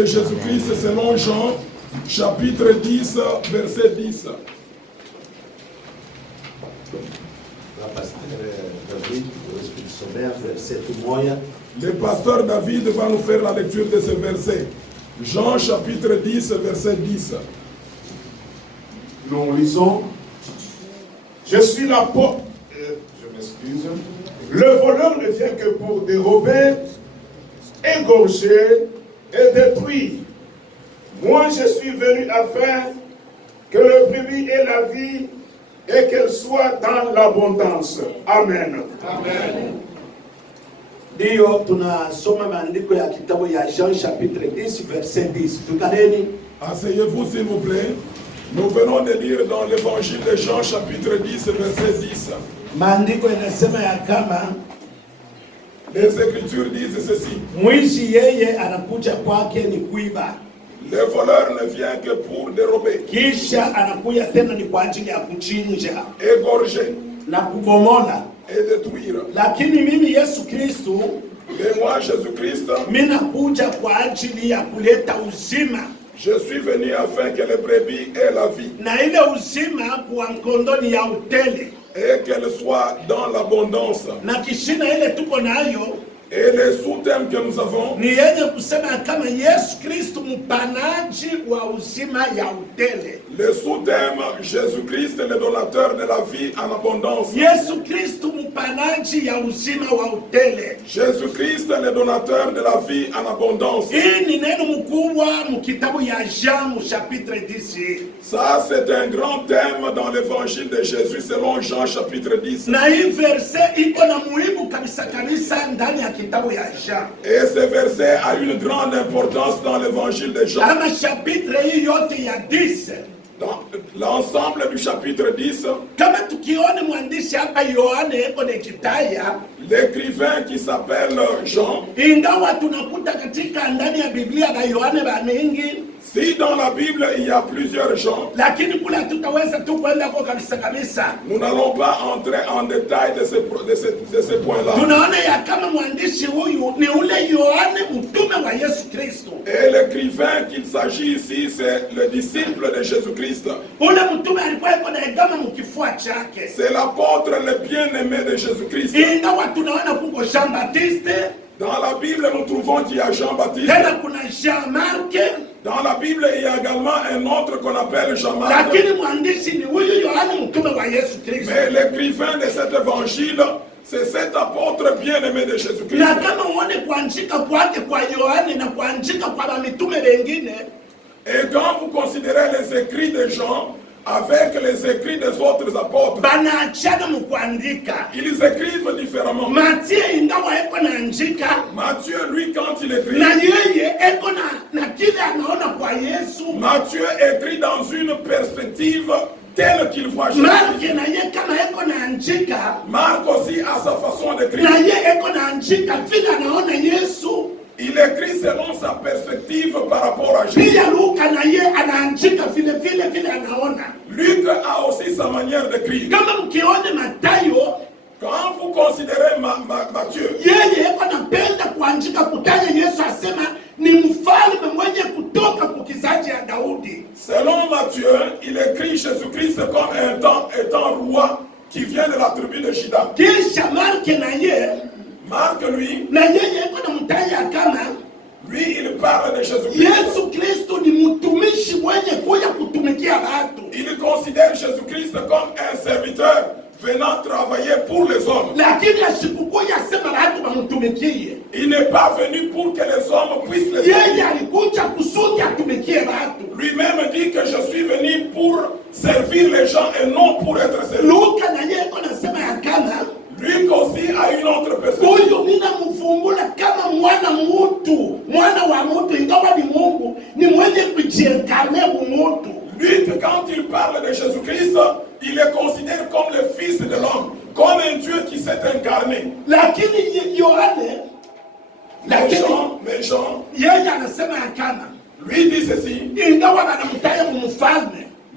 de Jésus-Christ selon Jean, chapitre 10, verset 10. Le pasteur David va nous faire la lecture de ce verset. Jean chapitre 10, verset 10. Nous lisons. Je suis la porte. Je m'excuse. Le voleur ne vient que pour dérober, égorger et détruire. Moi, je suis venu afin que le brebis ait la vie et qu'elle soit dans l'abondance. Amen. Amen. Ndiyo tunasoma maandiko ya kitabu ya Jean chapitre 10 verset 10. Tukaneni. Asseyez-vous s'il vous plaît. Nous venons de lire dans l'évangile de Jean chapitre 10 verset 10. Maandiko yanasema ya kama les écritures disent ceci. Mwizi yeye anakuja kwake ni kuiba. Le voleur ne vient que pour dérober. Kisha anakuja tena ni kwa ajili ya kuchinja, égorger na kubomola et détruire. Lakini mimi Yesu Kristo, mais moi Jésus-Christ, mimi nakuja kwa ajili ya kuleta uzima. Je suis venu afin que les brebis aient la vie. Na ile uzima kwa kondoni ya utele. Et qu'elle soit dans l'abondance. Na kishina ile tuko nayo. Et les sous-thèmes que nous avons, ni yenye kusema kama Yesu Kristo mpanaji wa uzima ya utele. Le sous-thème, Jésus-Christ le donateur de la vie en abondance. Yesu Kristo mpanaji ya uzima wa utele. Jésus-Christ le donateur de la vie en abondance. Hii ni neno mkubwa mkitabu ya Jean chapitre 10. Ça c'est un grand thème dans l'évangile de Jésus selon Jean chapitre 10. Na hii verset iko na muhimu kabisa ndani ya kitabu ya Jean. Et ce verset a une grande importance dans l'évangile de Jean. Ama chapitre hii yote ya 10. Dans l'ensemble du chapitre 10, kama tukione mwandishi hapa Yohane eko ne kitaya, l'écrivain qui s'appelle Jean, ingawa tunakuta katika ndani ya Biblia na Yohane ba mingi, si dans la Bible il y a plusieurs Jean, lakini kula tutaweza tu kwenda kwa kabisa. Nous n'allons pas entrer en détail de ce point-là. Tunaona ya kama mwandishi huyu ni ule Yohane mtume wa Yesu Kristo. Et l'écrivain qu'il s'agit ici, c'est le disciple de Jésus-Christ. Ule mtume alikuwa iko na egama mkifua chake. C'est l'apôtre le bien-aimé de Jésus-Christ. Ingawa tunaona kuko Jean-Baptiste. Dans la Bible, nous trouvons qu'il y a Jean-Baptiste. Tena kuna Jean-Marc. Dans la Bible, il y a également un autre qu'on appelle Jean-Marc. Lakini mwandishi ni huyu Yohane mtume wa Yesu Kristo. Mais l'écrivain de cet évangile, c'est cet apôtre bien-aimé de Jésus-Christ. Na kama uone kuandika kwake kwa Yohane na kuandika kwa mitume wengine, et quand vous considérez les écrits de Jean avec les écrits des autres apôtres, ils écrivent différemment. Matthieu, lui, quand il écrit, Matthieu écrit dans une perspective telle qu'il voit Jésus. Marc aussi a sa façon d'écrire. Il écrit selon sa perspective par rapport à Jésus. Luc a aussi sa manière d'écrire. Quand vous considérez Matthieu, selon Matthieu, il écrit Jésus-Christ comme étant roi qui vient de la tribu de Juda. Marc, lui, il parle de Jésus-Christ. Il considère Jésus-Christ comme un serviteur venant travailler pour les hommes. Il n'est pas venu pour que les hommes puissent les servir. Lui-même dit que je suis venu pour servir les gens et non pour être servi. Luc aussi a une autre perspective. Luc, quand il parle de Jésus-Christ, il est considéré comme le Fils de l'homme, comme un Dieu qui s'est incarné. Mais Jean, lui dit ceci.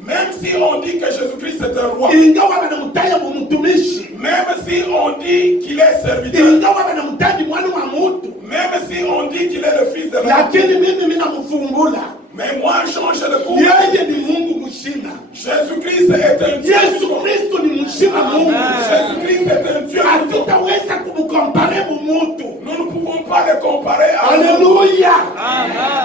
Même si on dit que Jésus-Christ est un roi, ingawa wanamtaja mtumishi, même si on dit qu'il est serviteur, ingawa wanamtaja mwana wa mtu, même si on dit qu'il est le fils de l'homme, lakini mimi namfungula, mais moi je change de cours. yeye ni Mungu mshima. Jésus-Christ est un Dieu. Yesu Kristo ni mshima Mungu. Jésus-Christ est un Dieu. Hatutaweza kumkompare mtu. Nous ne pouvons pas le comparer à Haleluya.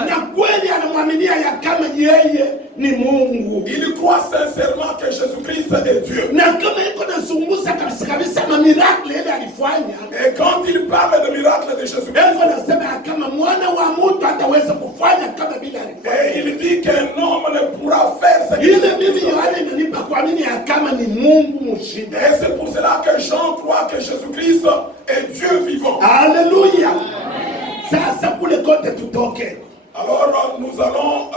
Na kweli anamwaminia ya kama yeye ni Mungu. Il croit sincèrement que Jésus-Christ est Dieu. Na kama iko nazungumza kabisa miracle ile alifanya. Et quand il parle de miracle de Jésus-Christ, Yesu anasema kama mwana wa mtu ataweza kufanya kama vile alifanya. et il dit qu'un homme ne pourra faire ce qu'il Ile mimi Yohana inanipa kuamini ya kama ni Mungu mshindi. Et c'est pour cela que Jean croit que Jésus-Christ est Dieu vivant. Haleluya. Sasa kule kote tutoke. Alors nous allons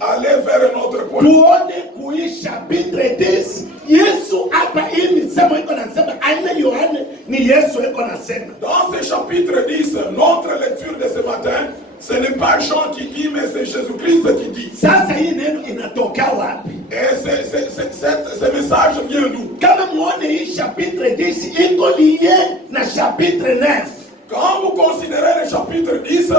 aller vers un autre point. Tuone kui chapitre 10. Yesu hapa hii misemo iko nasema aina Yohana ni Yesu iko nasema. Dans ce chapitre 10, notre lecture de ce matin, ce n'est pas Jean qui dit, mais c'est Jésus-Christ qui dit. Sasa hii neno inatoka wapi? Et ce message vient d'où? Kama muone hii chapitre 10 iko lié na chapitre 9. Quand vous considérez le chapitre 10,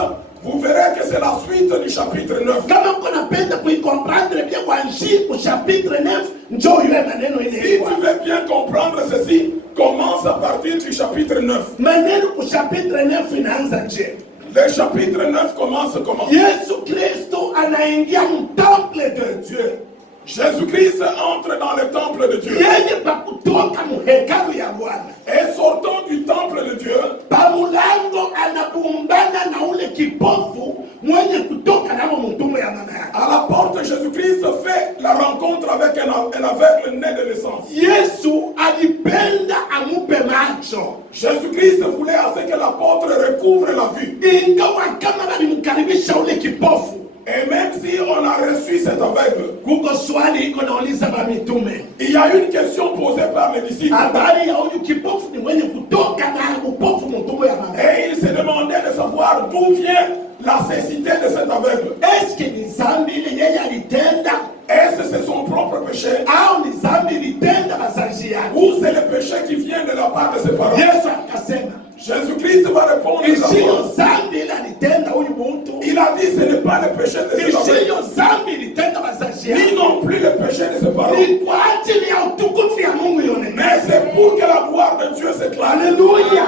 vous verrez que c'est la suite du chapitre 9. Kama mko napenda kuicomprendre bien kuanzia ku chapitre 9, njoo yule maneno ile. Si tu veux bien comprendre ceci, commence à partir du chapitre 9. Maneno ku chapitre 9 inaanza je? Le chapitre 9 commence comment? Yesu Kristo anaingia mtemple de Dieu. Jésus-Christ entre dans le temple de Dieu. Yeye pakutoka muhekalu ya Bwana. Et sortant du temple de Dieu, Pamulango anabumbana na ule kipofu mwenye kutoka namo mtumbo ya mama yake. à la porte, Jésus-Christ fait la rencontre avec un aveugle né de naissance. Yesu alipenda amupe macho. Jésus-Christ voulait à ce que l'apôtre recouvre la vue. Ingawa kama walimkaribisha ule kipofu. Et même si on a reçu cet aveugle, Kuko swali iko nauliza ba mitume. il y a une question posée par les disciples. Habari ya huyu kipofu ni mwenye kutoka na upofu mtumbo ya mama yake. Et ils se demandaient de savoir d'où vient la cécité de cet aveugle. Eske ni zambi ile yeye alitenda Est-ce que c'est son propre péché au ni zambi ilitenda bazazi yake? ou c'est le péché qui vient de la part de ses parents? Yesu akasema Jésus-Christ va répondre isiyo zambi ile alitenda huyu mtu. Il a dit ce n'est pas le péché de ses parents, Isiyo zambi ilitenda bazazi yake. ni non plus le péché de ses parents. Ni kwa ajili ya utukufu ya Mungu ionekane. Mais c'est pour que la gloire de Dieu s'éclaire. Haleluya.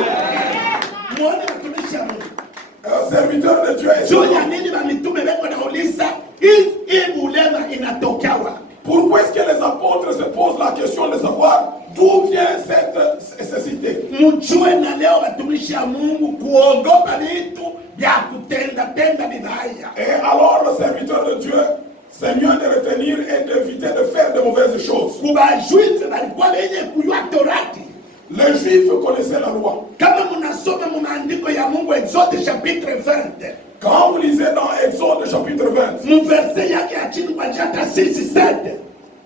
Muone watumishi wa Mungu. Un serviteur de Dieu est Juu ya nini ba mitume beko nauliza hii ulema inatoka wapi? Pourquoi est-ce que les apôtres se posent la question de savoir d'où vient cette cécité? Mjue na leo watumishi wa Mungu kuogopa vitu vya kutenda vibaya. Et alors le serviteur de Dieu, c'est mieux de retenir et d'éviter de faire de mauvaises choses. Kubajuifu balikuwa wenye kujua Torati. Les Juifs connaissaient la loi. Kama mnasoma mu maandiko ya Mungu Exode chapitre 20. Quand vous lisez dans Exode chapitre 20, Mu verset yake ya chini kuanzia hata 6-7.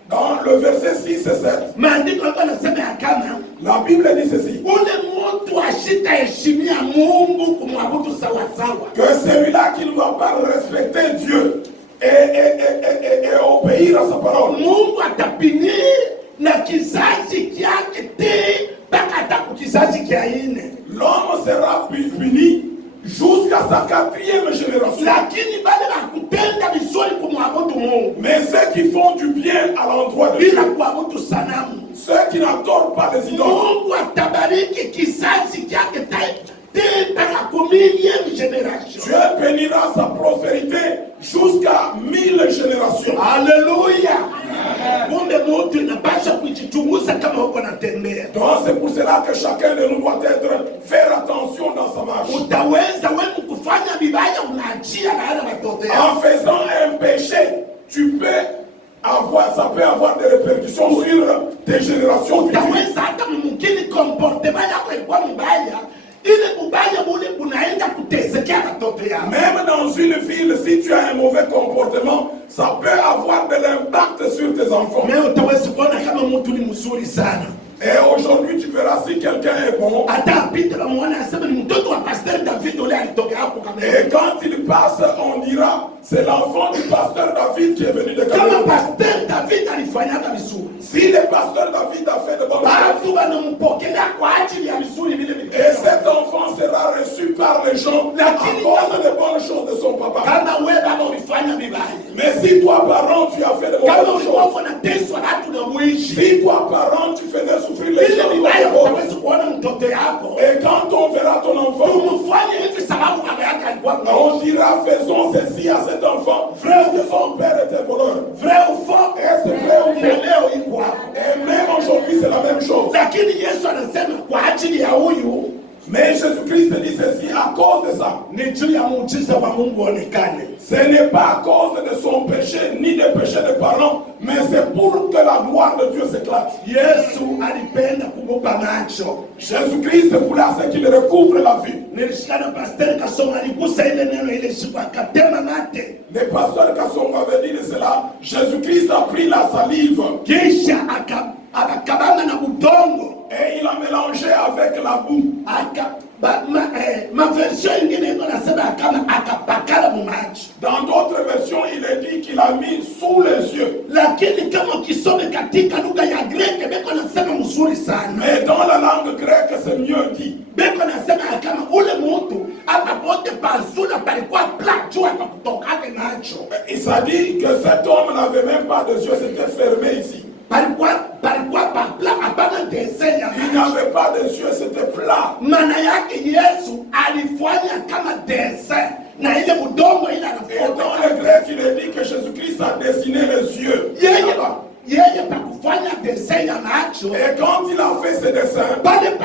dans le verset 6 et 7, Maandiko yako yanasema ya kama la Bible dit ceci, ule mtu ashitaheshimia Mungu kumwabudu sawasawa. que celui-là qui ne va pas respecter Dieu et obéir à sa parole, Mungu atapinir na kizazi kyake te mpaka hata kizazi kya ine. l'homme sera puni jusqu'à sa 4e génération. Lakini bale bakutenda vizuri kumwabudu Mungu Mais ceux qui font du bien à l'endroit de bila Dieu, kuabudu sanamu, ceux qui n'adorent pas les idoles, Mungu atabariki kizazi kyake te mpaka 1000e generation. Dieu bénira sa prospérité jusqu'à 1000 générations. Haleluya. Kumbe mtu inapaswa kujichunguza kama uko natembea. Donc c'est pour cela que chacun de nous doit faire attention dans sa marche. Utaweza wewe kufanya vibaya unaachia na watoto yako. En faisant un péché, ça peut avoir des répercussions sur tes générations futures. Utaweza hata mumkini comportement yako ilikuwa mbaya. Ile mbaya bule unaenda kutezekea watoto yako. Même dans une ville, si tu as un mauvais comportement, ça peut avoir de l'impact sur tes enfants. Mais utaweza kuona kama mtu ni mzuri sana. Et aujourd'hui, tu verras si quelqu'un est bon. Hata Peter amuona asema ni mtoto wa Pasteur David ule alitoka hapo kama. Et quand il passe, on dira, c'est l'enfant du pasteur David qui est venu de Kama Cameroun. Pasteur David David alifanyaka vizuri, Si le pasteur David a fait de bonnes choses, watu wanampokelea kwa ajili ya vizuri vile vile. et cet enfant sera reçu par les gens à cause des bonnes choses de son papa. Kama wewe baba ulifanya vibaya, Mais si toi, parent, tu as fait de kama bonnes ulikuwa choses, unateswa na watu na muishi si toi, parent, tu faisais souffrir les vile gens, vibaya, utaweza kuona mtoto yako et quand on verra ton enfant, tumfanye hivi sababu baba yake alikuwa on dira faisons ceci à cet enfant, frère que son père était voleur. vrai ou faux. Est-ce vrai ou Na faux? leo iko hapo, Et même aujourd'hui, c'est la même chose. lakini Yesu anasema kwa ajili ya huyu Mais Jésus-Christ dit ceci à cause de ça. ni juu ya muujiza wa Mungu onekane. Ce n'est pas à cause de son péché ni des péchés des parents, mais c'est pour que la gloire de Dieu s'éclate. Yesu alipenda kumupa macho. Jésus-Christ voulait à ce qu'il recouvre la vue. Nilishika na Pastor Kasonga aligusa ile neno ile siku akatema mate, Le pasteur Kasson avait dit de cela. Jésus-Christ a pris la salive kisha akakabanga na udongo, et il a mélangé avec la boue. maversion ingine iko nasema kama akapakala mu maji, Dans d'autres versions, il est dit qu'il a mis sous les yeux. lakini kama ukisome katika lugha ya Greki beko nasema mzuri sana. Mais dans la langue grecque, c'est mieux dit. Beko nasema kama ule mtu hapa pote pazula palikuwa plat juu hapa kutoka hapa macho. Il s'est dit que cet homme n'avait même pas de yeux, c'était fermé ici. Palikuwa pala hapana dessin ya Il n'avait pas de yeux, c'était plat. maana yake Yesu alifanya kama dessin na ile udongo ile Et dans anafuata. le grec, il est dit que Jésus-Christ a dessiné les yeux. Yeye pakufanya dessin ya macho, Et quand il a fait ses dessins, pale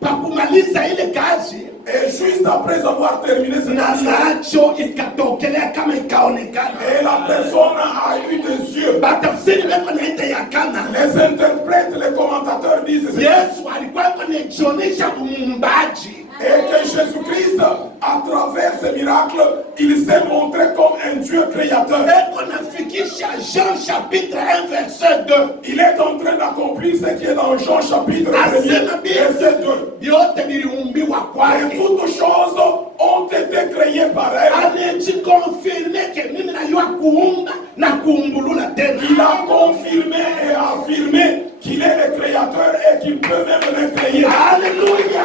pakumaliza ile kazi et juste après avoir terminé ses na dessins, macho ikatokelea kama ikaonekana. et la personne a eu des yeux. Batafsiri beko naita ya kama Les interprètes, les commentateurs disent ceci, Yesu alikuwa anajionyesha muumbaji. et que Jésus-Christ, à travers ces miracles, il s'est montré comme un Dieu créateur. Beko nafikisha Jean chapitre 1 verset 2. Il est en train d'accomplir ce qui est dans Jean chapitre 1, verset 2. Yote viliumbiwa Et kwake. toutes choses ont été créées par elle. Amejikonfirme ke mimi najua kuumba na kuumbulula tena. Il a confirmé et affirmé qu'il est le créateur et qu'il peut même le créer. Haleluya.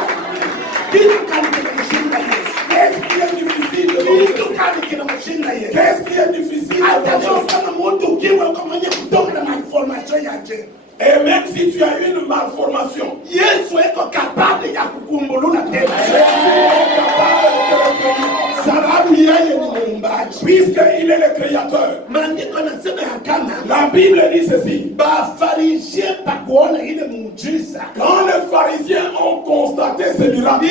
Kitu kali kinamshinda Yesu. Qu'est-ce qui est difficile de nous? Kitu kali kinamshinda Yesu. Qu'est-ce qui est difficile Hata de leo nous? kama mtu ukiwa kama mwenye kutoka na malformation yake, Et même si tu as une malformation, Yesu eko capable ya kukumbulula tena. Jésus est capable de te le créer. Sababu yeye ni muumbaji. Puisqu'il est le créateur. Maandiko yanasema ya kama La Bible dit ceci. Bafarisie pakuona ile muujiza Quand les pharisiens ont constaté ce miracle,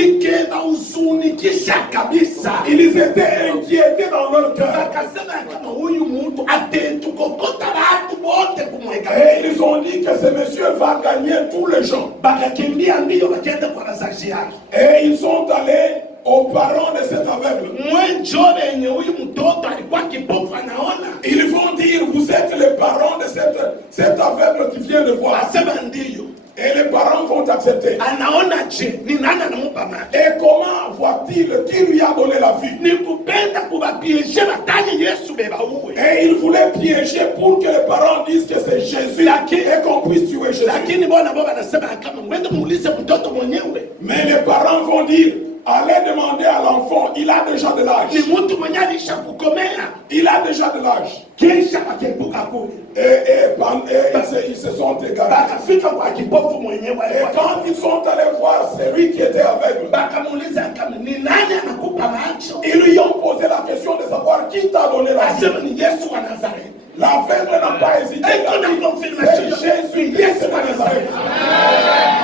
ikawahuzunikisha kabisa. ils étaient inquiétés dans leur cœur. Wakasema kama huyu mtu atetukokota watu wote kumweka. Et ils ont dit que ce monsieur va gagner tous les gens. Bakakimbia mbio wakaenda kwa razaji yake. Et ils sont allés aux parents de cet aveugle. Mwenjole yenye huyu mtoto alikuwa kipofu anaona. Ils vont dire, vous êtes les parents de cet aveugle qui vient de voir. Asema ndiyo. Et les parents vont accepter. Anaona je, ni nani anamupa macho? Et comment voit-il qui lui a donné la vue? Ni kupenda kubapieshe batanye Yesu beba uwe. Et il voulait piéger pour que les parents disent que c'est Jésus et qu'on puisse tuer Jésus. Lakini bwana baba anasema kama mwende muulize mtoto mwenyewe. Mais les parents vont dire, allez demander à l'enfant, il a déjà de l'âge. Ni mtu mwenye alishakukomea. Il a déjà de l'âge. Kisha wakepuka kule. Ils se sont égarés. Bakafika kwa kipofu mwenyewe. Et quand ils sont allés voir celui qui était aveugle, Bakamuuliza kama ni nani anakupa macho? ils lui ont posé la question de savoir qui t'a donné la vue. Asema ni Yesu wa Nazareti. L'aveugle n'a pas hésité. Et Il a dit, kuna confirmation. c'est Jésus-Christ de Nazareth.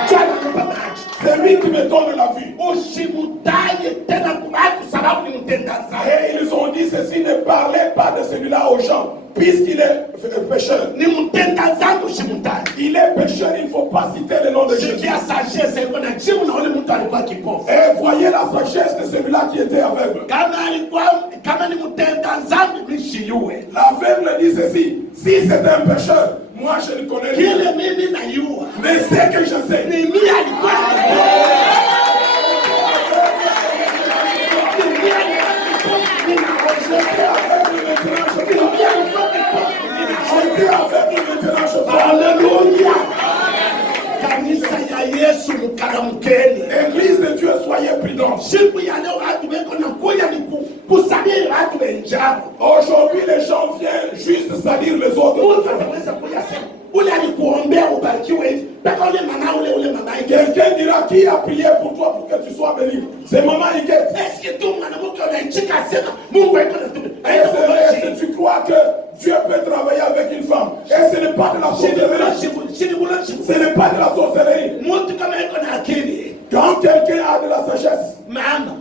Tu anakupa macho. C'est lui qui me donne la vue. Usimutaje tena kubaki sababu ni mtenda dhambi. Et ils ont dit ceci, ne parlez pas de celui-là aux gens, puisqu'il est pécheur. Ni mtenda dhambi usimutaje. Il est pécheur, il ne faut pas citer le nom de Jésus. Sikia sagesse iko na jibu na ule mtu alikuwa kipofu. Et voyez la sagesse de celui-là qui était aveugle. Kama ni mtenda dhambi mishiyue. L'aveugle dit ceci, si c'est un pécheur, moi je ne connais rien. Kile mimi najua. Mais c'est que je sais. Ni mimi alikuwa J'étais aveugle, Alléluia. Kanisa ya Yesu mkaramkeni. Église de Dieu, soyez prudents. Siku ya leo watu weko na kuja ni kusabiri watu wenzao. Aujourd'hui, les gens viennent juste salir les autres. Mungu ataweza kuyasema. Ule alikuombea ubarikiwe hivi. Mpaka ule mama ule mama yake. Quelqu'un dira qui a prié pour toi pour que tu sois béni. C'est maman Iguette. Est-ce que tu mwanamke unaichika asema Mungu yuko na tume. Est-ce que tu crois que Dieu peut travailler avec une femme? Et ce n'est pas de la sorcellerie. Ce n'est pas de la sorcellerie. Mtu kama yuko na akili. Quand quelqu'un a de la sagesse, Mama,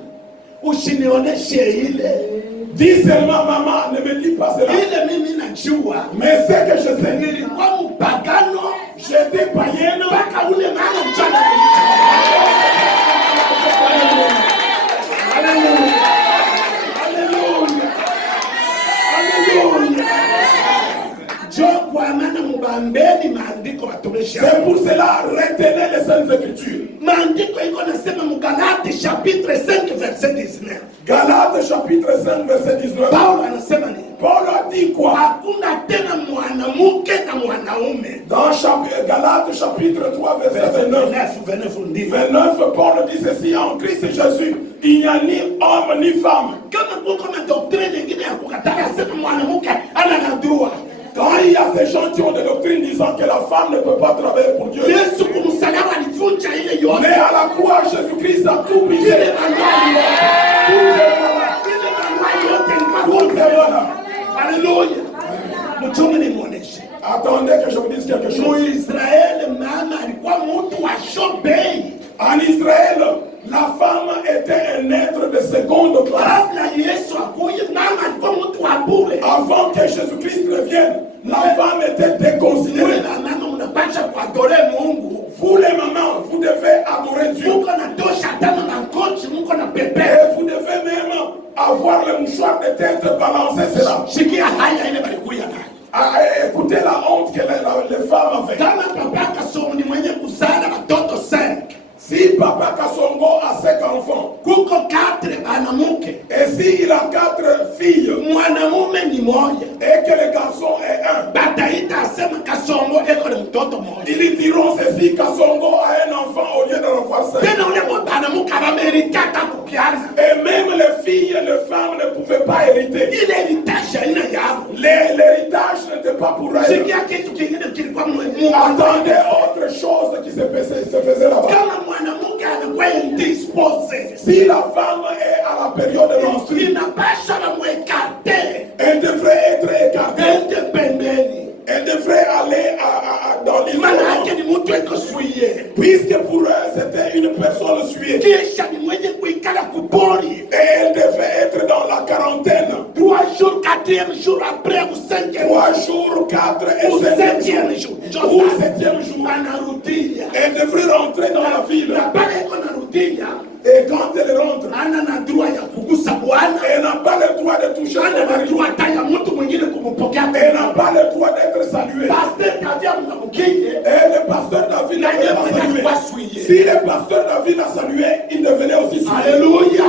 usinioneshe ile. dis seulement maman, ne me dis pas cela. Ile mimi najua. Mais c'est que je sais. Nilikuwa mpagano, J'étais païen. mpaka ule mama mchana. Alléluia. Alléluia. Alléluia. Job wa maana mubambeni maandiko watumishi. C'est pour cela, retenez les Saintes Écritures. Maandiko iko nasema Mgalati chapitre 5 verset 19. Galates chapitre 5 verset 19. Paulo anasema nini? Paul a dit quoi? Hakuna tena mwanamke na mwanaume. Dans Galates chapitre 3 verset 29. 29, Paul dit ceci: en Christ Jésus, il n'y a ni homme ni femme. Kama kuko na doctrine nyingine ya kukataa sema mwanamke ana na droit. Quand il y a ces gens qui ont des doctrines disant que la femme ne peut pas travailler pour Dieu. Yesu kumsalaba alivunja ile yote. Mais à la croix, Jésus-Christ a tout brisé. Ile manuali yote. Alléluia. Mchunge ni muoneshe. Attendez que je vous dise quelque chose. Israël mama alikuwa mtu wa shobei. En Israël, la femme était un être de seconde classe. Kabla Yesu akuye mama alikuwa mtu wa bure. Avant que Jésus-Christ revienne, la femme était déconsidérée. Mama mnapasha kuadorer Mungu. Vous les mamans, vous devez adorer Dieu. Mungu anatosha hata na kochi, Mungu na pepe. Et vous devez même avoir le mouchoir de tête balancé cela. Sikia haya ile balikuya nayo. Écoutez la honte que les femmes avaient. Kama papa Kasongo ni mwenye kuzala watoto 5. Si Papa Kasongo a 5 enfants, kuko 4 banamuke. Et s'il a 4 filles, mwanamume ni moja. Et que le garçon est 1, bataita asema Kasongo eko ni mtoto moja. Ils diront ceci: Kasongo a un enfant au lieu d'en avoir 5. Tena ule banamuke abamerikata kukiaza. Et même les filles, les femmes ne pouvaient pas hériter. Ile héritage ina yao. L'héritage n'était pas pour elles. Sikia kitu kingine kilikuwa Attendez autre chose qui se faisait là-bas. Kama mwanamke anakuwa indisposé, si la femme est à la période de menstruation, inapasha na mwekate. Elle devrait être écartée. Ende pembeni. Elle devrait aller dans l'isolement. Manake ni mtu eko suye. Puisque pour eux, c'était une personne suée. Kisha ni mwenye kuikala kupori. Et elle devait être dans la quarantaine. 3 jours, 4e jour après ou 5e. 3 jours, 4 et 7e jour. Ou 7e jour. Anarudia. Elle devrait rentrer dans la ville. Na pale eko narudia. Et quand elle rentre, ana na droit ya kugusa Bwana. Elle n'a pas le droit de toucher son Ana na mari. droit hata ya mtu mwingine kumpokea. Elle n'a pas le droit d'être saluée. Pasteur Kadia mnamukie. Et le pasteur David n'a pas salué. Si le pasteur David a salué, il devenait aussi salué. Alléluia.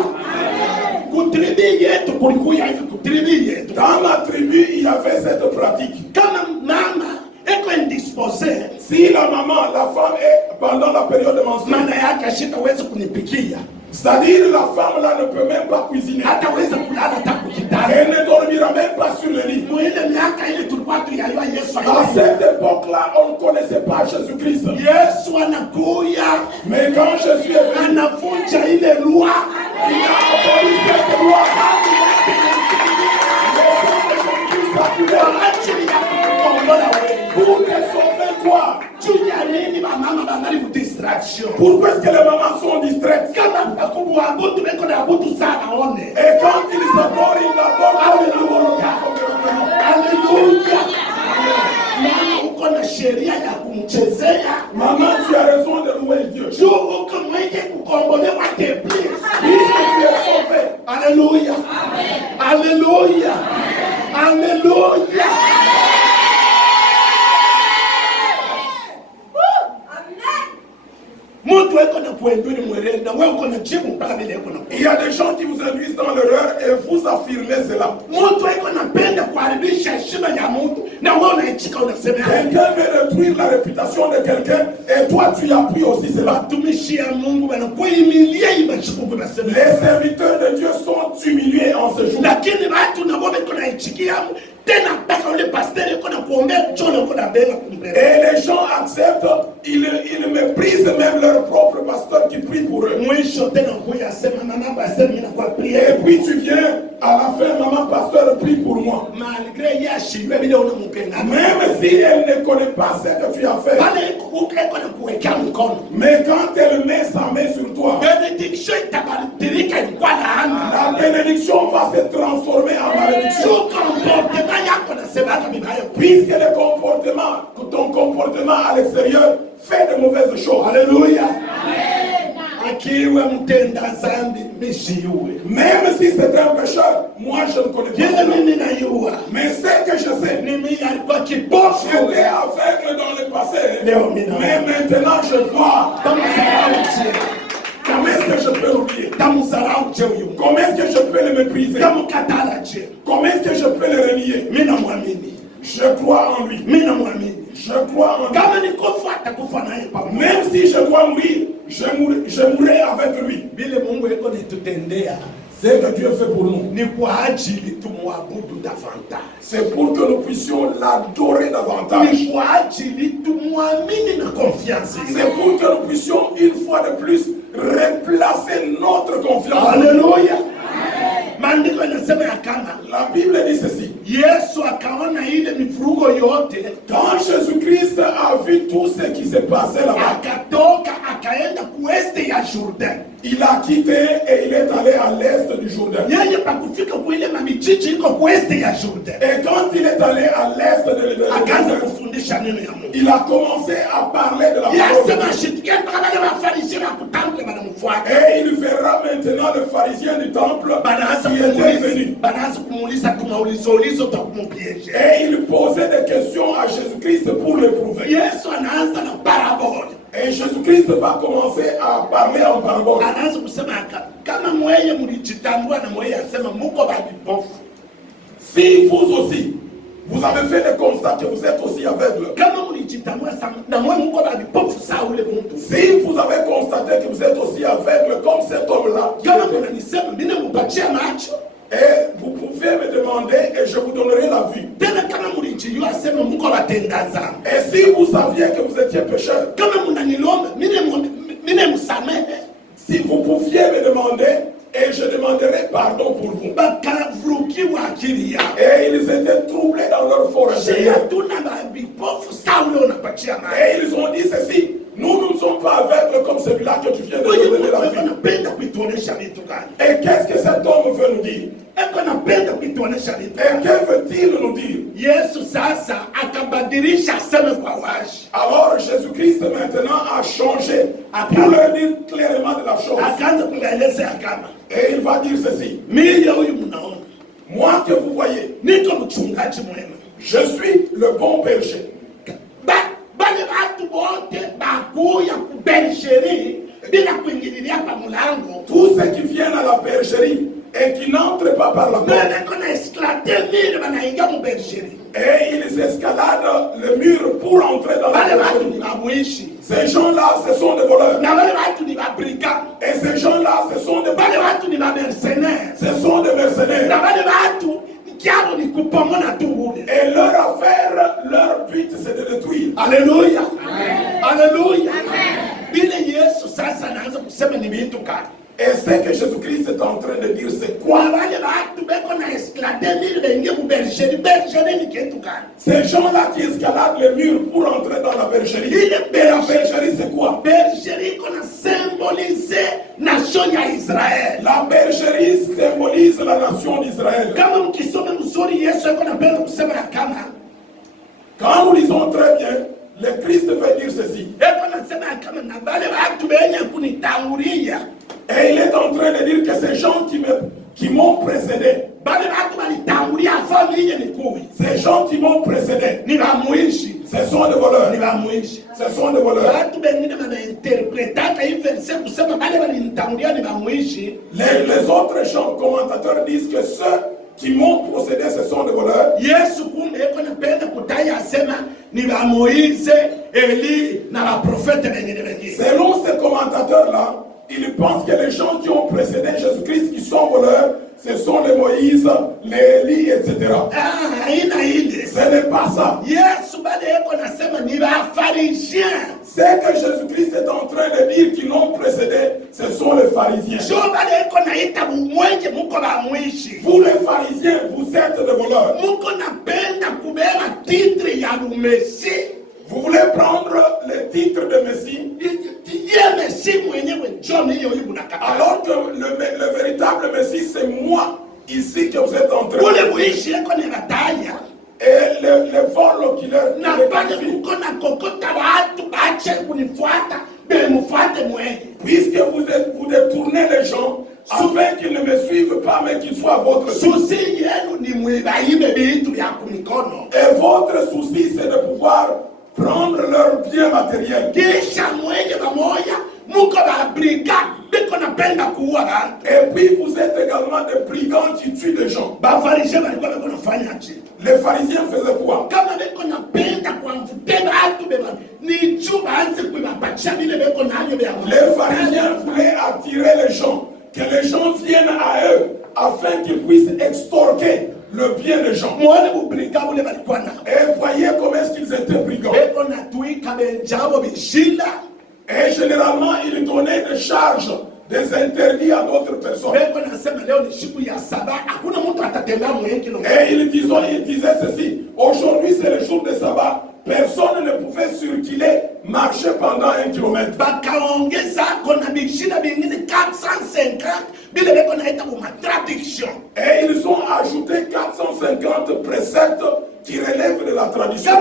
Kutribi yetu kulikuya hivi kutribi yetu. Dans ma tribu, il y avait cette pratique. Kama mama eko indisposé, si la maman, la femme est pendant la période de menstruation, maana yake ashitaweza kunipikia. C'est-à-dire la femme là ne peut même pas cuisiner. Hataweza kulala hata kukitanda. Elle ne dormira même pas sur le lit. Mwile miaka ile tulikuwa tuyaliwa Yesu. À cette époque-là, on ne connaissait pas Jésus-Christ. Yesu anakuya. Mais quand Jésus est venu, anavunja ile loi. Il a aboli cette loi. Pour te sauver toi. Pourquoi est-ce que les mamans sont distraites? Et quand ils s'adorent, ils l'adorent. Alléluia. Alléluia. Mama uko na sheria ya kumchezea. Maman, tu as raison de louer Dieu. Juu uko mwenye kukombolewa teple. Puisque tu es sauvé. Alléluia. Alléluia. Alléluia. Mtu Il y a des gens qui vous induisent dans l'erreur et vous affirmez cela. Quelqu'un veut détruire la réputation de quelqu'un et toi tu appuies aussi cela. Les serviteurs de Dieu sont humiliés en ce jour. Et les gens acceptent, ils méprisent même leur propre pasteur qui prie pour eux. Et puis tu viens à la fin, maman pasteur prie pour moi. Même si elle ne connaît pas ce que tu as fait. Mais quand elle met sa main sur toi, la bénédiction va se transformer en malédiction. Puisque ton comportement à l'extérieur fait de mauvaises choses. Alléluia. Même si c'est un pécheur, moi je ne connais pas cela. Mais c'est que je sais. J'étais aveugle dans le passé. Mais maintenant je vois. Comment est-ce que je peux l'oublier? Comment est-ce que je peux le mépriser? Comment est-ce que je peux le renier? Je crois en lui. Je crois en lui. Même si je dois mourir, je mourrai avec lui. C'est que Dieu fait pour nous. C'est pour que nous puissions l'adorer davantage. C'est pour que nous puissions une fois de plus replacer notre confiance. Alléluia. La Bible dit ceci. Quand Jésus-Christ a vu tout ce qui s'est passé là-bas, il a quitté et il est allé à l'est du Jourdain. Et quand il est allé à l'est de Jourdain, il a commencé à parler de la parole. Et il verra maintenant le pharisien du temple qui était venu. Et il posait des questions à Jésus-Christ pour l'éprouver. Et Jésus-Christ va commencer à parler en parabole. Si vous aussi, vous avez fait le constat que vous êtes aussi aveugle. Si vous avez constaté que vous êtes aussi aveugle comme cet homme-là, et vous pouvez me demander et je vous donnerai la vue. Et si vous saviez que vous étiez pécheur, si vous pouviez me demander, et je demanderai pardon pour vous. Et ils étaient troublés dans leur fort intérieur. Et ils ont dit ceci: nous ne sommes pas aveugles comme celui-là que tu viens de donner la vie. Et qu'est-ce que cet homme veut nous dire? Et que veut-il nous dire? Alors Jésus-Christ maintenant a changé pour leur dire clairement de la chose. Et il va dire ceci: moi que vous voyez, je suis le bon berger. Tous ceux qui viennent à la bergerie et qui n'entrent pas par la porte, et ils escaladent le mur pour entrer dans la bergerie. Ces gens-là, ce sont des voleurs. Et ces gens-là, ce sont des mercenaires. Ce sont des mercenaires. Et leur affaire, leur but, c'est de détruire. Alléluia. Alléluia. Et ce que Jésus-Christ est en train de dire, c'est quoi? Ces gens-là qui escaladent les murs pour entrer dans la bergerie. Et la bergerie, c'est quoi? La bergerie symbolise la nation d'Israël. Quand nous lisons très bien, le Christ veut dire ceci. Et il est en train de dire que ces gens qui m'ont précédé, ces gens qui m'ont précédé, ce sont des voleurs. bamwishi. Ce sont des voleurs. Watu wengine wanainterpretaka hii verse kusema wale walinitangulia ni bamwishi. Les autres gens commentateurs disent que ceux qui m'ont procédé, ce sont des voleurs. Yesu kumbe eko napenda kutaya asema ni ba Moïse, Eli na ba prophète wengine. Selon ces commentateurs-là, ils pensent que les gens qui ont précédé Jésus-Christ, qui sont voleurs, ce sont les Moïse, les Élie, etc. Ce n'est pas ça. C'est que Jésus-Christ est en train de dire qu'ils l'ont précédé, ce sont les pharisiens. Vous les pharisiens, vous êtes des voleurs. Vous voulez prendre le titre de Messie, alors que le véritable Messie, c'est moi, ici, que vous êtes en train de dire. Et le vol qui leur puisque vous détournez les gens, afin qu'ils ne me suivent pas, mais qu'ils soient à votre souci. Et votre souci, c'est de pouvoir prendre leurs biens matériels. Et puis vous êtes également des brigands qui tuent des gens. Les pharisiens faisaient quoi? Les pharisiens voulaient attirer les gens, que les gens viennent à eux, afin qu'ils puissent extorquer le bien des gens. Et voyez comment est-ce qu'ils étaient brigands. Et généralement, ils donnaient des charges, des interdits à d'autres personnes. Et ils disaient ceci: aujourd'hui c'est le jour de sabbat, personne ne pouvait circuler, marcher pendant 1 kilomètre. Et ils ont ajouté 450 préceptes qui relèvent de la tradition.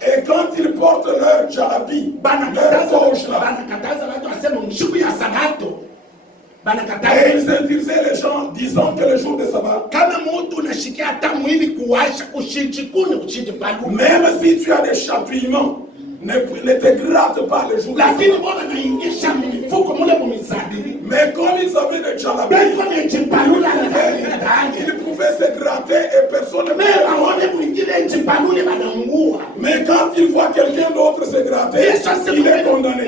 Et quand ils portent leur jalabi, leur toge là, et ils interdisaient les gens disant que le jour de sabbat, même si tu as des châtiment, ne te gratte pas le jour de sabbat. Mais comme ils avaient des jalabi, ils pouvaient se gratter et personne ne pouvait. Mais quand il voit quelqu'un d'autre se gratter, il est condamné.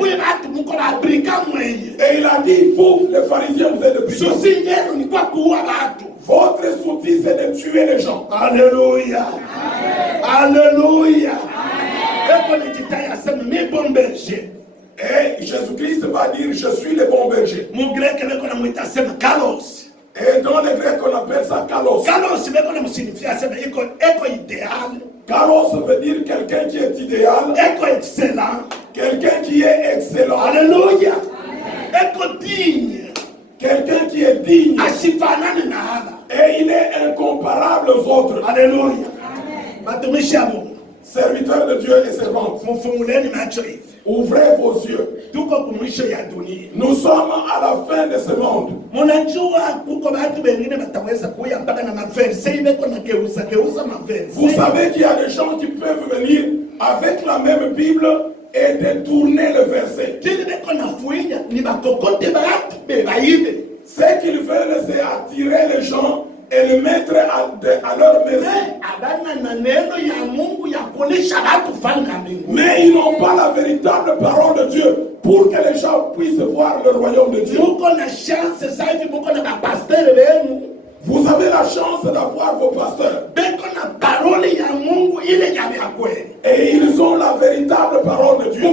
Et il a dit: vous, les pharisiens, vous êtes des brigands. Votre souci, c'est de tuer les gens. Alléluia. Alléluia. Et Jésus-Christ va dire: je suis le bon berger. Et dans le grec, on appelle ça kalos. Kalos veut dire quelqu'un qui est idéal, quelqu'un qui est excellent. Alléluia. Quelqu'un qui est digne. Et il est incomparable aux autres. Alléluia. Serviteur de Dieu et servante, ouvrez vos yeux. Nous sommes à la fin de ce monde. Vous savez qu'il y a des gens qui peuvent venir avec la même Bible et détourner le verset. Ce qu'ils veulent, c'est attirer les gens et le mettre à leur merci. Mais ils n'ont pas la véritable parole de Dieu pour que les gens puissent voir le royaume de Dieu. Vous avez la chance d'avoir vos pasteurs. Et ils ont la véritable parole de Dieu. Et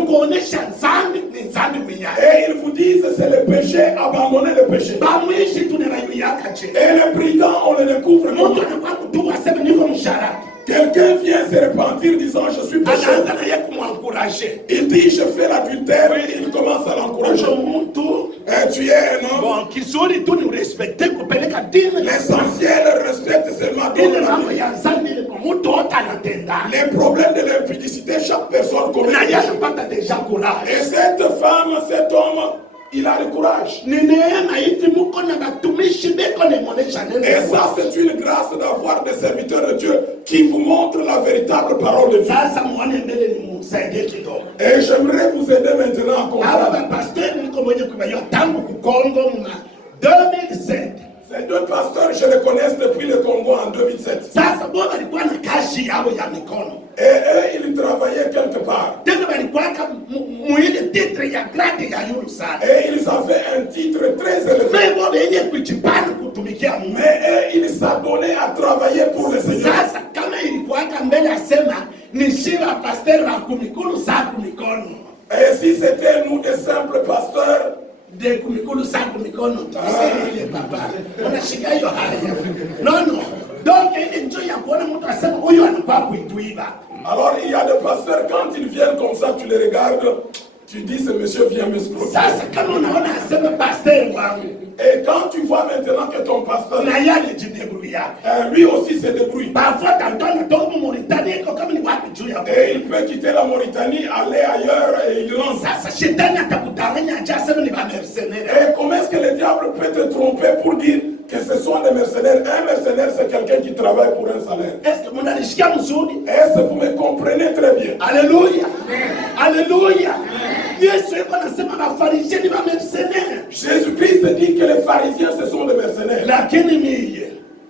ils vous disent: c'est le péché, abandonnez le péché. Et les brigands, on le découvre. Quelqu'un vient se repentir disant: je suis pécheur. Il dit: je fais l'adultère, et il commence à l'encourager. Tu es un homme. L'essentiel respecte seulement ton avis. Les problèmes de l'impudicité, chaque personne connaît. Et cette femme, cet homme Il a le courage. Ni neema hivi mko na batumishi beko nemonesha neno. Et ça, c'est une grâce d'avoir des serviteurs de Dieu qui vous montrent la véritable parole de Dieu. Sasa muone mbele ni msaidie kidogo. Et j'aimerais vous aider maintenant à comprendre. Aba pasteur niko mwenye kubayo tangu ku Kongo mwa 2007. Ces deux pasteurs, je les connais depuis le Congo en 2007. Sasa bo balikuwa na kazi yao ya mikono. Et eux, ils travaillaient quelque part. Tena balikuwa muile titre ya grade ya yulu sana. Et ils avaient un titre très élevé. Mais bo benye kujipana kutumikia Mungu. Mais eux, ils s'adonnaient à travailler pour le Seigneur. Sasa kama ilikuwa mbele asema ni shiva pasteur wa kumikulu sa kumikono. Et si c'était nous des simples pasteurs, de kumikulu sa kumikono ile papa. Unashika hiyo haya. No. Donc ile ndio ya kuona mtu asema huyu anakuwa kuituiba. Alors il y a des pasteurs, quand ils viennent comme ça, tu les regardes, tu dis ce monsieur vient m'escroquer. Sasa kama unaona asema pasteur wangu. Et quand tu vois maintenant que ton pasteur, na yale jidebrouille, lui aussi se débrouille. Parfois t'entends toka Mauritanie comme ni wapi juu ya. Et il peut quitter la Mauritanie, aller ailleurs et il rentre. Sasa shetani atakudanganya ajasema ni ba mercenaires. Et comment est-ce que le diable peut te tromper pour dire que ce sont des mercenaires? Un mercenaire, c'est quelqu'un qui travaille pour un salaire. Est-ce que mon alishika mzuri? Est-ce que vous me comprenez très bien? Alléluia. Alléluia. Yesu yuko anasema mafarisien ni ba mercenaires. Jésus-Christ dit que les pharisiens ce sont des mercenaires.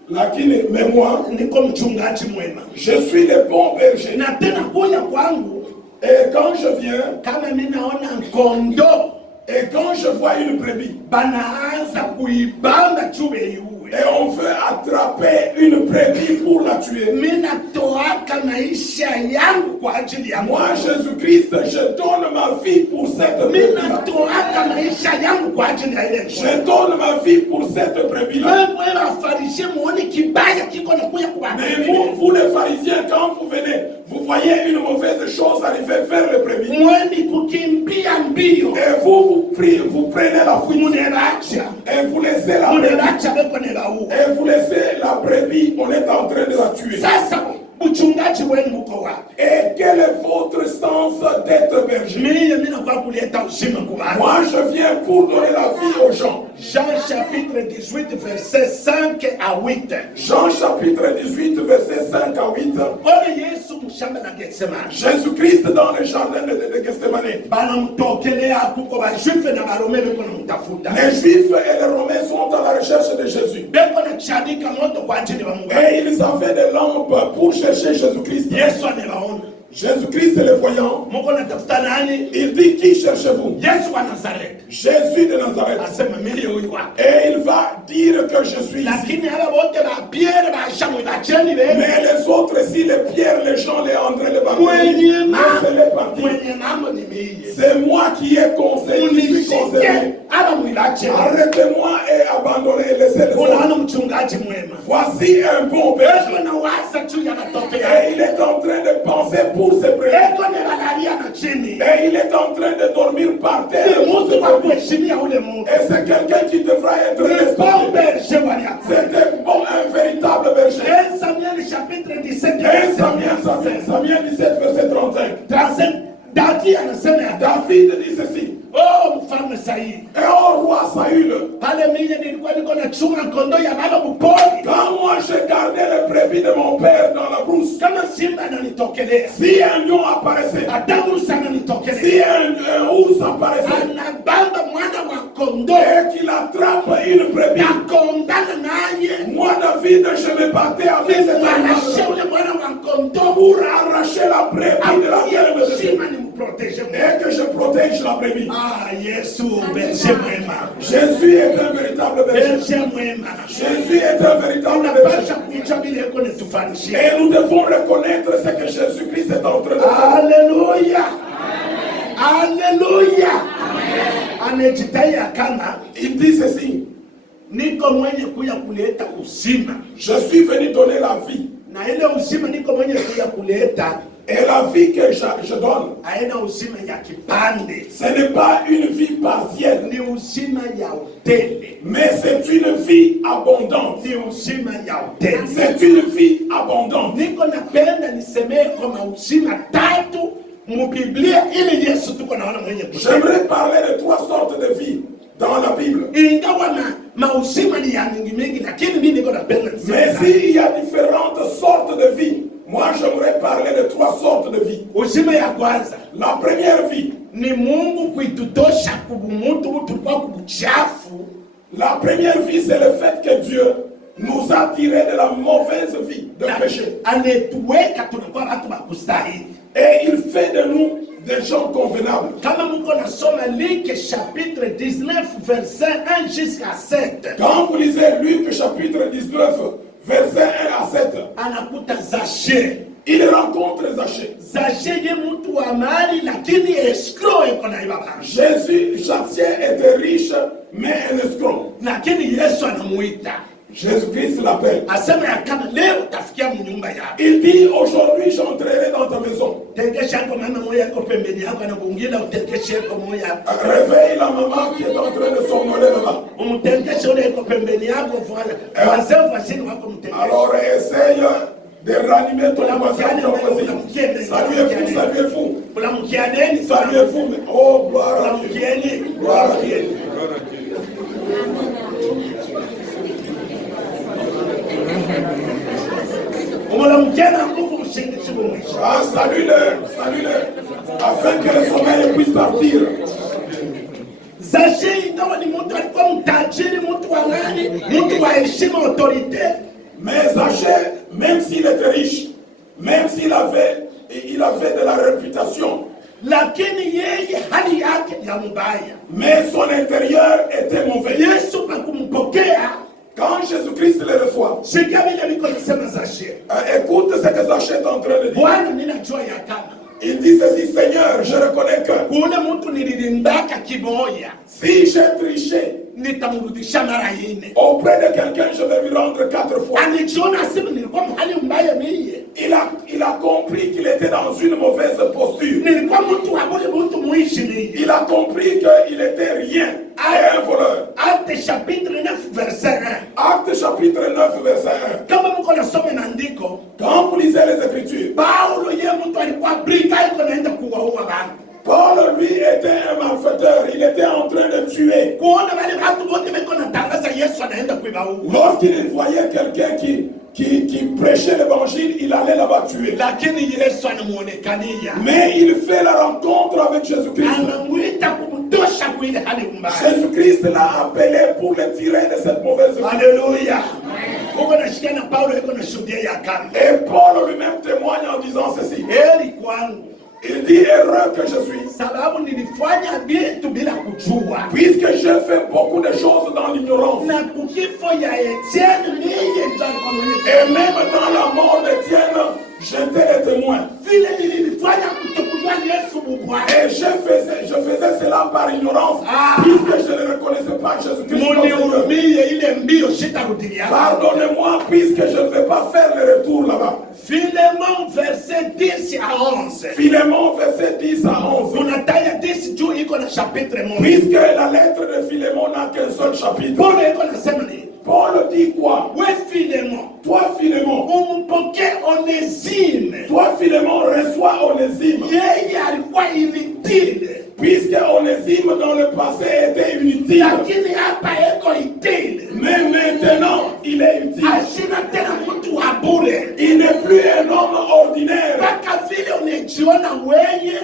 Lakini moi, niko mchungaji mwema. Je suis le bon berger. Na tena kuja kwangu, et quand je viens, kama mimi naona kondoo, et quand je vois une brebis, banaanza kuibamba chube yu. Et on veut attraper une brebis pour la tuer. Moi, Jésus-Christ, je donne ma vie pour cette brebis. Je donne ma vie pour cette brebis. Vous les pharisiens, quand vous venez, vous voyez une mauvaise chose arriver vers les brebis. Et vous prenez la fuite. Et vous laissez la brebis. Et vous laissez la brebis, on est en train de la tuer. Et quel est votre sens d'être berger? Moi je viens pour donner la vie aux gens. Jean chapitre 18 verset 5 à 8. Jean chapitre 18 verset 5 à 8. Jésus-Christ dans le jardin de Gethsemane. Les Juifs et les Romains sont à la recherche de Jésus. Et ils avaient des lampes pour chercher Jésus-Christ. Jésus-Christ est le voyant. Il dit, qui cherchez-vous? Jésus de Nazareth. Et il va dire que je suis ici. Mais les autres, si les pierres, les gens, les André, les Baptiste, c'est moi qui ai conseillé, qui suis conseillé. Arrêtez-moi et abandonnez et laissez les autres. Voici un bon berger. Et il est en train de penser pour ses brebis. Et il est en train de dormir par terre. Et c'est quelqu'un qui devra être respecté. C'est un véritable berger. 1 Samuel chapitre 17 Samuel 17 verset 35. David dit ceci. Oh mfalme Saïd. Et oh roi Saül. Quand moi je gardais les brebis de mon père dans la brousse. Si un lion apparaissait. Si un ours apparaissait. Et qu'il attrape une brebis. Moi David je me battais avec cet animal pour arracher la brebis de la terre de Dieu. Et que je protège la brebis. Jésus est un véritable berger. Jésus est un véritable berger. Et nous devons reconnaître ce que Jésus-Christ est en train de faire. Alléluia. Alléluia. Il dit ceci. Je suis venu donner la vie. Et la vie que je donne, ce n'est pas une vie partielle, mais c'est une vie abondante. C'est une vie abondante. J'aimerais parler de trois sortes de vie. dans la Bible. Ingawa mauzima ni ya mingi mingi, lakini mimi niko napenda niseme. Mais s'il y a différentes sortes de vie, moi j'aimerais parler de 3 sortes de vie. Uzima ya kwanza, La première vie, ni Mungu kuitutosha kubumutu tulikuwa kubuchafu. la première vie, c'est le fait que Dieu nous a tirés de la mauvaise vie, de péché. Anetuweka tunakuwa watu wa kustahili. Et il fait de nous des gens convenables. Kama Mungu anasoma Luc chapitre 19 verset 1 jusqu'à 7. Quand vous lisez Luc chapitre 19, verset 1 à 7, Anakuta Zache. il rencontre Zachée. Zache ye mtu wa mali lakini escrow iko na ibaba. Zachée était riche, mais un escroc. Lakini Yesu anamuita. Jésus-Christ l'appelle. Asema ya kama leo utafikia mnyumba yako. Il dit, aujourd'hui j'entrerai dans ta maison. Tengesha yako mama moja yako pembeni yako anabungila utengeshe yako moja. Réveille la maman qui est en train de somnoler là-bas. Umtengeshe ule yako pembeni yako voilà. Wazee washini wako mtengeshe. Alors essaye de ranimer ton voisin. Ça lui est fou, ça lui est fou. Unamukianeni Ça lui est fou. Mais oh, gloire à Dieu. unamukieni. Gloire à Dieu. Unamukiana nguvu mshindi siku mwisho. Ah, salue-le, afin que le sommeil puisse partir. Zache ingawa ni mtu alikuwa mtajiri, mtu wa ngani, mtu wa heshima, autorite. Mais Zachée, même s'il était riche, même s'il avait de la réputation, Lakini yeye hali yake ya mubaya. mais son intérieur était mauvais. Yesu akumpokea. Quand Jésus-Christ le reçoit, Sikia vile niko nasema Zache. écoute ce que Zachée est en train de dire. Bwana ninajua ya kama Il dit ceci, Seigneur, je reconnais que kuna mtu nililimbaka kimoya, si j'ai triché nitamrudisha mara ine. auprès de quelqu'un, je vais lui rendre 4 fois. Anijiona asema nilikuwa mahali mbaya mie. Il a compris qu'il était dans une mauvaise posture. Nilikuwa mtu wa bure, mtu muishi mie. Il a compris qu'il était rien et un voleur. Acte chapitre 9 verset 1. Acte chapitre 9, verset 1. Kama mko nasoma maandiko, Quand vous lisez les Écritures, Paulo ye mtu alikuwa brika iko naenda kuwaua bantu. Paul, lui, était un malfaiteur. Il était en train de tuer. Kuona wale watu wote beko natangaza Yesu anaenda kuwaua. Lorsqu'il voyait quelqu'un qui prêchait l'évangile, il allait là-bas tuer. Lakini Yesu anamuonekania. Mais il fait la rencontre avec Jésus-Christ. Anamuita kumtosha kuile hali mbaya. Jésus-Christ l'a appelé pour le tirer de cette mauvaise vie. Alléluia. Uko nashikia na Paulo yuko na shuhudia ya kama. Et Paul lui-même témoigne en disant ceci. Heri kwangu. Il dit, heureux que je suis, Sababu nilifanya vitu bila kujua. puisque j'ai fait beaucoup de choses dans l'ignorance. Na kukifo ya Etienne niye ndio mwenye. Et même dans la mort d'Étienne, j'étais le témoin. Vile nilifanya kutokujua Yesu Bwana. Et je faisais cela par ignorance, puisque je ne reconnaissais pas Jésus-Christ. Munihurumie ile mbio sitarudia. Pardonnez-moi, puisque je ne vais pas faire le retour là-bas. Philémon verset 10 à 11. Philémon, verset 10 à 11. Tunataja 10 juu iko na chapitre moja. Puisque la lettre de Philémon n'a qu'un seul chapitre. Paulo iko nasema nini? Paul dit quoi? We Philémon, Toi, Philémon, umpokee Onesime. toi, Philémon, reçois Onésime. Yeye alikuwa inutile. Puisque Onésime dans le passé était inutile. Lakini hapa eko itile. Mais maintenant, il est utile. Ashina tena mtu wa bure. Il n'est plus un homme ordinaire. Mpaka vile unajiona wewe,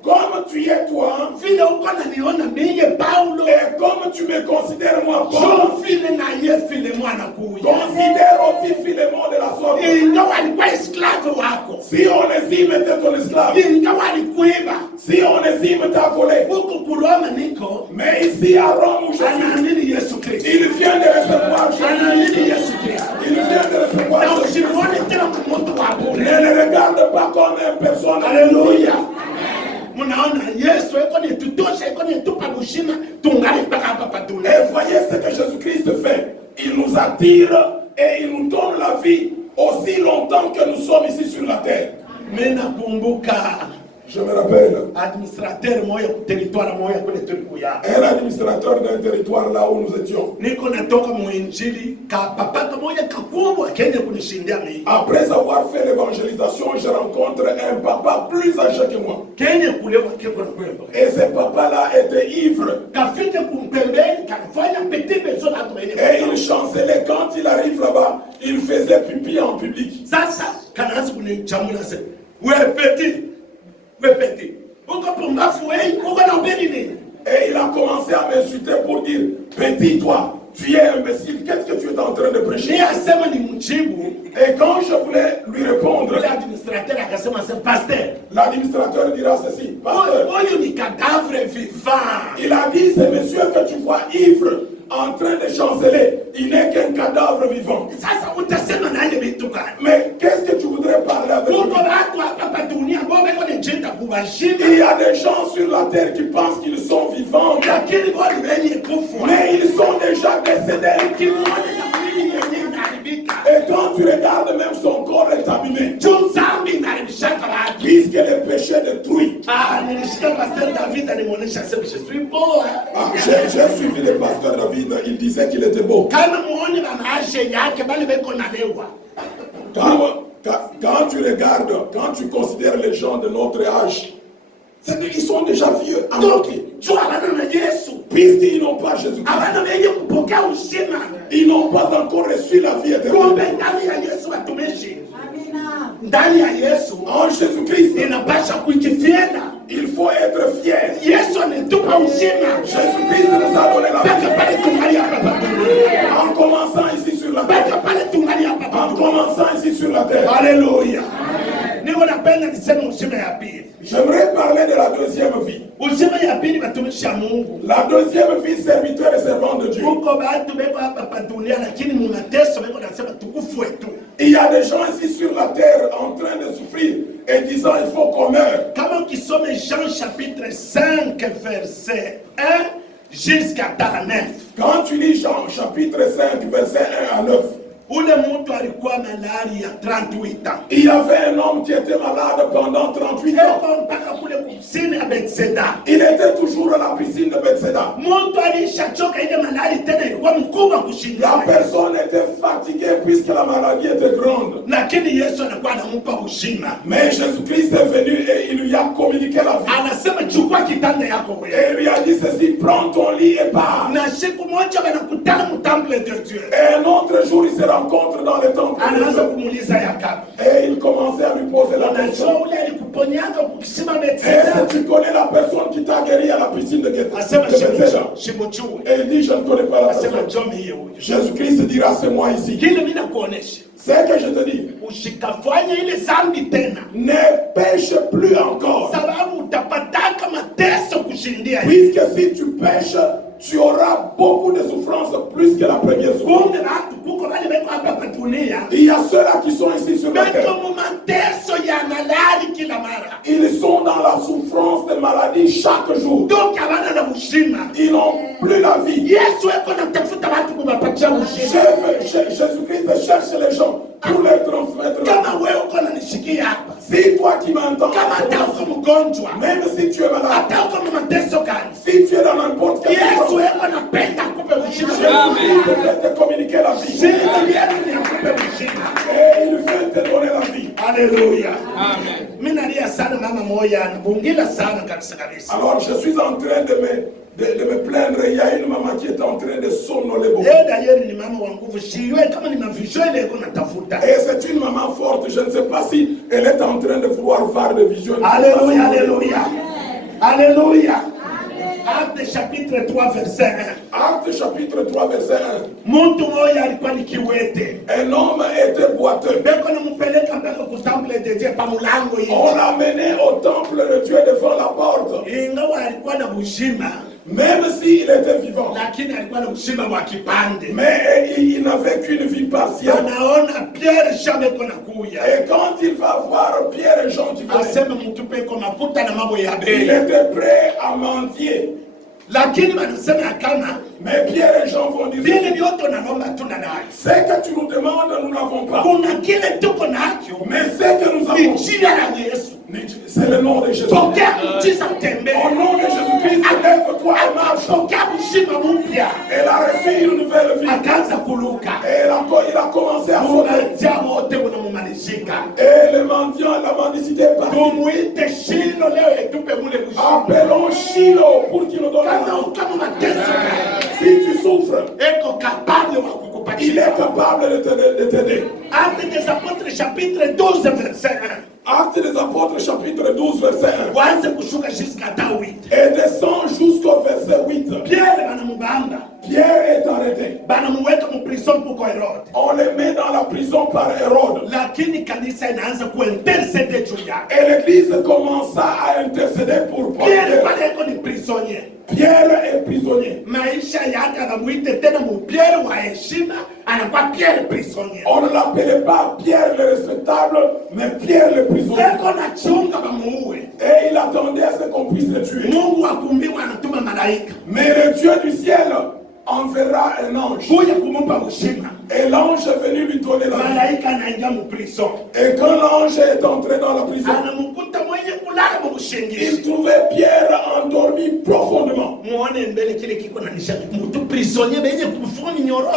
Comme tu es toi, vile uko naniona mie Paulo, et comme tu me considères moi, Paul, jo vile na ye Philémon anakuja. considère aussi Philémon de la sorte. Ingawa alikuwa esklave wako, Si Onésime était ton esclave, ingawa alikuiba, si Onésime t'a volé, huku Kuroma niko, mais ici à Rome où je suis, anaamini Yesu Kristo. il vient de recevoir Jésus. Anaamini Yesu Kristo. Il vient de recevoir Na Jésus. usimuone tena mtu wa bure. Ne le regarde pas comme une personne. Alléluia. Munaona Yesu eko ni tutosha, eko ni tupa bushima, tungali mpaka hapa patule. Et voyez ce que Jésus-Christ fait. Il nous attire et il nous donne la vie aussi longtemps que nous sommes ici sur la terre. Mimi nakumbuka Je me rappelle. Administrateur moya ku territoire moya kule tulikuya. Un administrateur d'un territoire là où nous étions. Niko natoka muinjili ka papa moya kakubwa kende kunishindia mimi. Après avoir fait l'évangélisation, je rencontre un papa plus âgé que moi. Kende kule kwa kiko na kwenda. Et ce papa-là était ivre. Kafika kumpembeni kafanya petit besoin na tumaini. Et il chancelait quand il arrive là-bas, il faisait pipi en public. Sasa kanaanza kunichamula sasa. Wewe petit. Mais petit, et il a commencé à m'insulter pour dire, petit toi, tu es imbécile, qu'est-ce que tu es en train de prêcher? Et quand je voulais lui répondre, l'administrateur dira ceci, pasteur, il a dit, c'est monsieur que tu vois ivre, en train de chanceler, il n'est qu'un cadavre vivant. Mais qu'est-ce que tu voudrais parler avec lui? Il y a des gens sur la terre qui pensent qu'ils sont vivants, mais ils sont déjà décédés. Et quand tu regardes, même son corps est abîmé. Puisque le péché détruit. J'ai suivi le pasteur David, il disait qu'il était beau. Quand tu regardes, quand tu considères les gens de notre âge, ils sont déjà vieux. Puisqu'ils n'ont pas Jésus-Christ. Ils n'ont pas encore reçu la vie éternelle. En Jésus-Christ, il faut être fier. Jésus-Christ nous a donné la vie. En commençant ici sur la terre. En commençant ici sur la terre. Alléluia. J'aimerais parler de la deuxième vie. La deuxième vie, serviteur et servant de Dieu. Il y a des gens ici sur la terre en train de souffrir et disant il faut qu'on meure. Jean chapitre 5 verset 1 jusqu'à 9. Quand tu lis Jean chapitre 5 verset 1 à 9. Il y avait un homme qui était malade pendant 38 ans. Il était toujours à la piscine de Bethséda. La personne était fatiguée puisque la maladie était grande. Mais Jésus-Christ est venu et il lui a communiqué la vie. Et il lui a dit ceci, prends ton lit et pars. Et un autre jour il sera rencontre dans le temple. Et il commençait à lui poser la question. Est-ce que tu connais la personne qui t'a guéri à la piscine de Bethséda? Et il dit, je ne connais pas la personne. Jésus-Christ dira, c'est moi ici. C'est que je te dis, ne pêche plus encore. Puisque si tu pêches, tu auras beaucoup de souffrances plus que la première souffrance. Il y a ceux-là qui sont ici sur la terre. Ils sont dans la souffrance de maladie chaque jour. Ils n'ont plus la vie. Jésus-Christ cherche les gens pour les transmettre. Si toi qui m'entends, même si tu es malade, si tu es dans n'importe quel Jésus veut te communiquer la vie. Et il veut te donner la vie. Alléluia. Amen. Alors je suis en train de me plaindre. Il y a une maman qui est en train de somnoler beaucoup. Et c'est une maman forte. Je ne sais pas si elle est en train de vouloir voir des visions. Alléluia, alléluia. Alléluia. Acte chapitre 3 verset 1. Acte chapitre 3 verset 1. Un homme était boiteux. On l'a mené au temple de Dieu devant la porte. Même s'il était vivant. Mais il n'avait qu'une vie partielle. Et quand il va voir Pierre et Jean qui venaient, il était prêt à mentir. Mais Pierre et Jean vont dire, ce que tu nous demandes, nous n'avons pas. Mais ce que nous avons, C'est le nom de Jésus. Pokea muujiza utembee. Au nom de Jésus-Christ, lève-toi et marche. Pokea uzima mpya. Elle a reçu une nouvelle vie. Akaanza kuluka. Et il a commencé à sauter. Mnajaa wote mnamumalizika. Et le mendiant, la mendicité est partie. Tumuite Shilo leo etupe mule uzima. Appelons Shiloh pour qu'il nous donne la Kama vie. kama mateso kaya. Si tu souffres, Eko capable wa il kukupatia. est capable de t'aider. Actes des Apôtres chapitre 12 verset 1. Actes des Apôtres chapitre 12 verset 1. Waanze kushuka jusqu'à 8. Et descend jusqu'au verset 8. Pierre banamubamba. Pierre est arrêté. Banamuweka mu prison pour Hérode. On le met dans la prison par Hérode. Lakini kanisa inaanza kuintercede juu yake. Et l'église commença à intercéder pour Paul. Pierre pale eko ni prisonnier. Pierre est prisonnier. Maisha yake anamuite tena mu Pierre wa heshima, anakuwa Pierre prisonnier. On ne l'appelait pas Pierre le respectable, mais Pierre le prisonnier. Eko na chunga bamuue. Et il attendait à ce qu'on puisse le tuer. Mungu akumbiwa anatuma malaika. Mais le Dieu du ciel enverra un ange. Kuja kumupa uzima. Et l'ange est venu lui donner la vie. Malaika anaingia mu prison. Et quand l'ange est entré dans la prison, Anamukuta mwenye kulala mu il bushingishi. trouvait Pierre endormi profondément. Muone mbele kile kiko na nishani. Mtu prisonnier benye kufunga minyororo.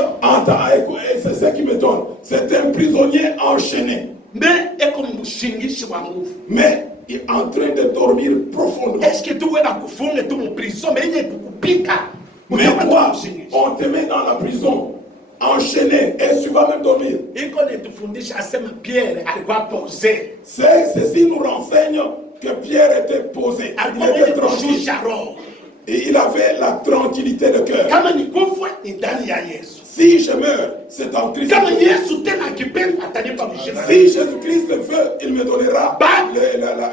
C'est ce qui m'étonne. C'est un prisonnier enchaîné. Mais eko mu bushingishi wa nguvu. Mais il est en train de dormir profondément. Est-ce que tu veux bakufunge tu mu prison benye kukupika? Mais toi, on te met dans la prison, enchaîné, et tu vas même dormir. Iko netufundisha asema Pierre alikuwa posé. Ceci nous renseigne que Pierre était posé, il était tranquille. Et il avait la tranquillité de cœur. Kama ni kufa ni ndani ya Yesu. Si je meurs, c'est en Christ. Kama Yesu tena akipenda atanipa uzima. Si Jésus-Christ le veut, il me donnera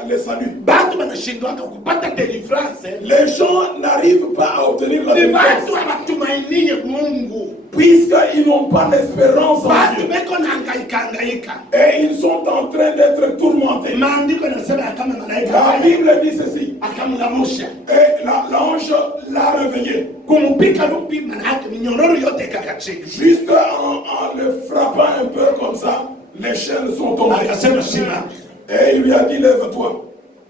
le salut. Batu banashindwaka kupata délivrance. Les gens n'arrivent pas à obtenir la Ni délivrance batu abatumainie Mungu. puisqu'ils n'ont pas l'espérance en Batu Dieu. beko na hangaika. Et ils sont en train d'être tourmentés. Maandiko yanasema kama La malaika Bible dit ceci. akamlamusha. Et l'ange l'a réveillé. Kumpika lupi manake minyororo yote kakachika. Juste en le frappant un peu comme ça, les chaînes sont tombées. Akasema shima. Et il lui a dit, lève-toi.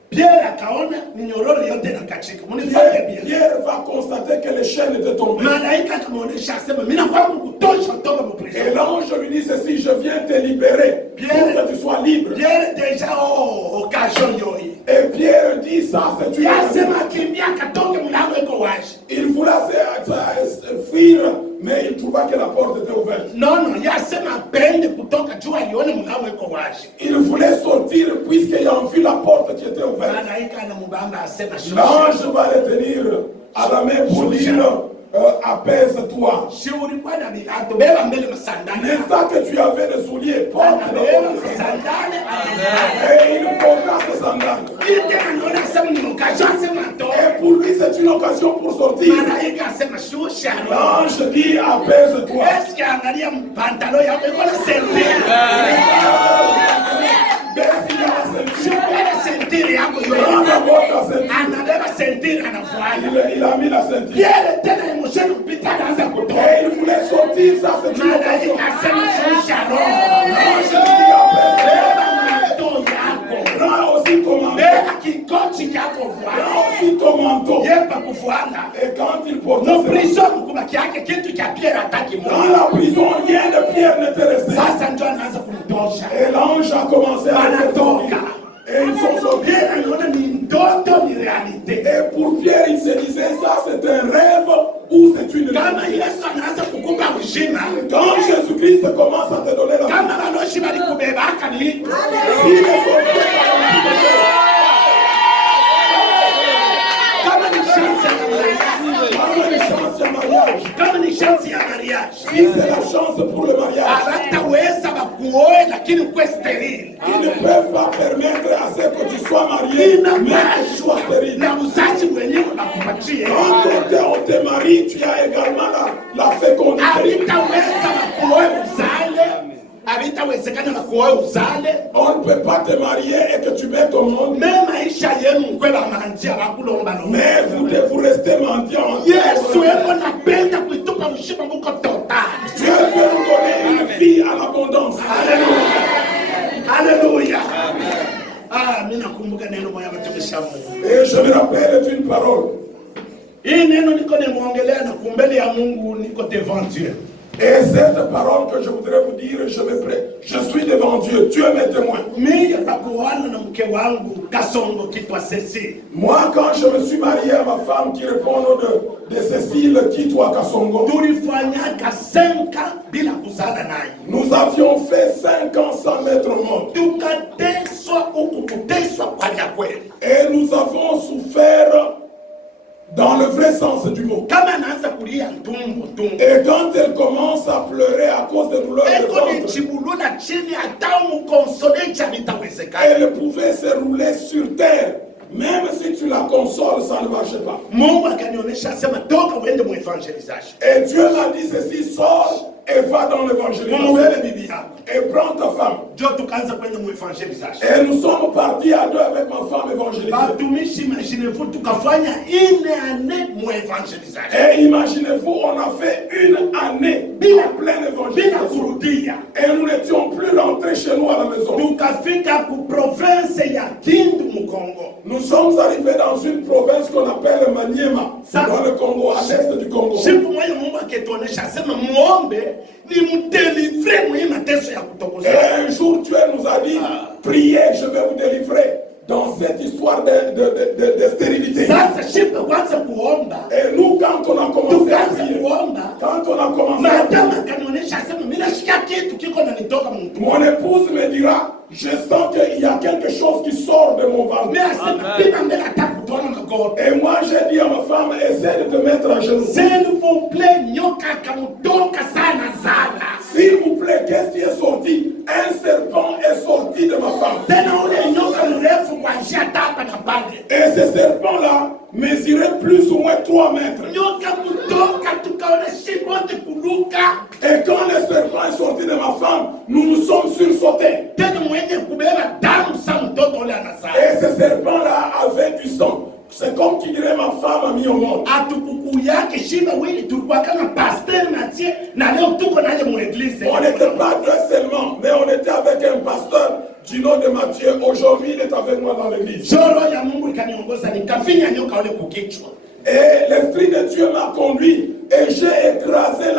Pierre akaona minyororo yote nakachika. Munifuate bien. Pierre va constater que les chaînes étaient tombées. Malaika akamwonyesha asema mimi nafahamu kutosha kutoka mu Et prison. l'ange lui dit ceci, je viens te libérer pour que tu sois libre. Pierre déjà occasion yoi. Et Pierre dit ça, c'est une Yasema kimbia katoke mlango iko wazi. Il voulait fuir, mais il trouva que la porte était ouverte. No, yasema pende kutoka juu aliona mlango iko wazi. Il voulait sortir puisqu'il a vu la porte qui était ouverte. Malaika anamubamba asema L'ange va le tenir à la main pour dire apaise-toi. si ulikuwa na viatu beba mbele masandali. N'est-ce pas que tu avais des souliers? Porte Beba les masandali. Et il porta ses sandales. Ite anaona asema ni occasion asema to. Et pour lui, c'est une occasion pour sortir. Malaika asema shusha. L'ange dit apaise-toi. Est-ce que angalia pantalo yako iko na sentir? Baisse la ceinture. Shubere sentir yako Prends yote. d'abord ta ceinture. Anabeba sentir anafuata. Il a mis la ceinture. Pierre tena emotion mpita anaanza kutoka. Et il voulait sortir, ça c'est une occasion. Malaika asema shusha roho. L'ange dit apaise-toi. Beba manto yako. Prends aussi ton manteau. Beba kikochi yako vuana. Prends aussi ton manteau. Yepa kufuana. Et quand il porta Mu ses prison mkubaki yake kitu cha Pierre hataki dans Mungu. la prison, rien de Pierre n'était resté. Sasa ndio anaanza kumtosha. Et l'ange a commencé à le sortir. Wanatoka. Et ils sont sortis. Pierre anaona ni ndoto ni realite. Et pour Pierre, il se disait, ça c'est un rêve ou c'est une Kama réalité. Yesu anaanza kukupa uzima. Quand Jésus-Christ commence à te donner la vie, Kama wanoshi walikubebaka ni si les sorciers kama ni chance ya mariage. ont une chance de mariage, Kama ni chance ya mariage. si c'est la chance pour le mariage, Hawataweza bakuoe lakini ukwe sterile. ils ne peuvent pas permettre à ce que tu sois marié, mais que tu sois stérile. Na uzazi mwenyewe bakupatie. Quand on te marie, tu as également la fécondité. Havitaweza bakuoe uzale. Havitawezekana bakuoe uzale. On ne peut pas te marier et que tu mettes au monde, Me maisha yenu mkwe bamanjia bakulomba lomba. mais vous restez mendiant. Yesu eko napenda kuitupa ushima muko total. Dieu veut nous donner une vie à l'abondance. Alléluia. Alléluia. Ah, mimi nakumbuka nakumbuka neno moja watumishi wa Mungu. Et je me rappelle d'une parole. Hii neno niko nimeongelea na kumbele ya Mungu niko devant Dieu. Et cette parole que je voudrais vous dire, je suis devant Dieu. Dieu m'est témoin. Mimi pakuana na mke wangu Kasongo kitwa Cécile. Moi, quand je me suis marié à ma femme qui répond au nom de Cécile Kitwa Kasongo, Tulifanyaka 5 ans bila kuzala naye. nous avions fait 5 ans sans mettre au monde. Tukateswa ukuteswa kwa ya kweli. Et nous avons souffert dans le vrai sens du mot. Kama anaanza kulia ntumbo. Et quand elle commence à pleurer à cause des douleurs de Eko ni ventre, chibulula chini hata mukonsole cha vitawezekana. elle pouvait se rouler sur terre. Même si tu la consoles, ça ne marche pas. Mungu akanionyesha sema toka uende mu evangelisation. Et Dieu m'a dit ceci, sors et va dans l'évangélisation. Mubebe bibi yako. Et prends ta femme. Jo tukaanza kwenda mu evangelisation. Et nous sommes partis à 2 avec ma femme évangéliser. Batumishi imaginez-vous tukafanya 1 année mu evangelisation. Et imaginez-vous, on a fait 1 année Bila pleine bila évangélisation. kurudia. Et nous n'étions plus rentrés chez nous à la maison. Tukafika ku province ya Kindu mu Congo. Nous sommes arrivés dans une province qu'on appelle Maniema, Ça. dans le Congo, à l'est du Congo. Siku moja Mungu akituonesha sema muombe ni mdelivre mwenye mateso ya kutokoza. Et un jour, Dieu nous a dit, priez, je vais vous délivrer dans cette histoire de stérilité. Sasa shipe kwanza kuomba. Et nous, quand on a commencé à Tukaanza prier, kuomba. quand on a commencé à prier, Madama akanionyesha sema mimi nasikia kitu kiko nanitoka mtu. mon épouse me dira, je sens qu'il y a quelque chose qui sort de mon ventre. Mimi asema pima mbele atakutoa magoti. Et moi, j'ai dit à ma femme, essaie de te mettre à genoux. S'il vous plaît, nyoka akamutoka sana sana. S'il vous plaît, qu'est-ce qui est sorti? Un serpent est sorti de ma femme. Tena ule nyoka mrefu kuanzia hapa na pale. Et ce serpent-là mesurait plus ou moins 3 mètres. Nyoka kutoka tukaona shibote kuluka. Et quand le serpent est sorti de ma femme, nous nous sommes sursautés. Tena mwenye kubeba damu sa mtoto ule anazaa. Et ce serpent-là avait du sang. C'est comme qui dirait ma femme a mis au monde. Atukuku yake shiba wili tulikuwa kama pasteur Mathieu na leo tuko naye mu église. On n'était pas deux seulement, mais on était avec un pasteur du nom de Matthieu. Aujourd'hui, il est avec moi dans l'église. Joro ya Mungu ikaniongoza nikafinya nyoka ule kukichwa. Et l'Esprit de Dieu m'a conduit et j'ai écrasé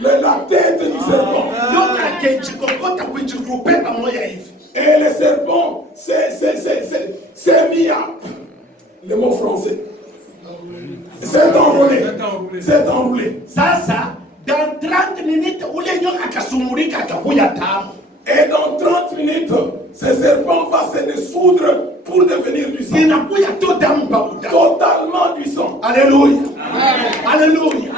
la tête du serpent. Nyoka akijikokota kujirupe pamoja hivi. Et le serpent s'est mis à... Le mot français. C'est enroulé. C'est enroulé. Sasa dans 30 minutes ule nyoka akasumulika akakuya tamu. Et dans 30 minutes, ce serpent va se dissoudre pour devenir du sang. Inakuya tu damu pa udamu. Totalement du sang. Haleluya. Haleluya.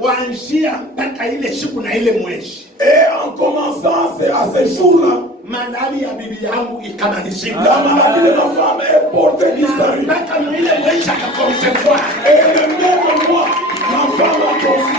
Kuanzia mpaka ile siku na ile mwezi. Et en commençant à ce jour-là, Malali ya bibi yangu ikamalizika. la maladie de ma femme est portée disparue. Mpaka na ile mwezi akakonsevoir. Et le même mois, ma femme a conçu.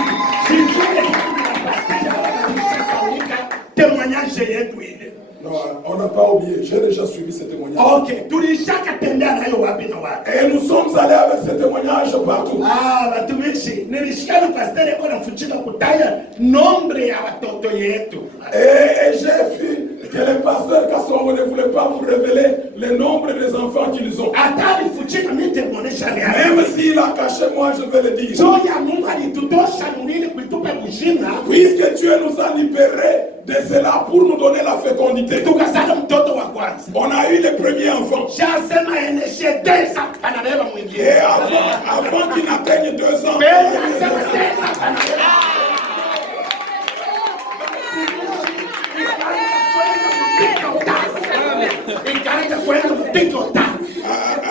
Témoignage yetu ile. Non, on n'a pas oublié. J'ai déjà suivi ce témoignage. Okay, tulishaka tembea nayo wapi na wapi. Et nous sommes allés avec ce témoignage partout. Watumishi, nilisikia pastor yako anafuchika kutaya nombre ya watoto yetu. Et j'ai vu que le pasteur Kasongo ne voulait pas vous révéler le nombre des enfants qu'ils ont. Hata alifuchika mimi temuonesha leo. Même s'il a caché, moi je vais le dire. So ya Mungu alitutosha mwili kuitupa kujina. Puisque Dieu nous a libérés de cela pour nous donner la fécondité. Tukazala mtoto wa kwanza. On a eu le premier enfant. Shasema eneshe tesa anabeba mwingine. Et avant qu'il n'atteigne 2 ans,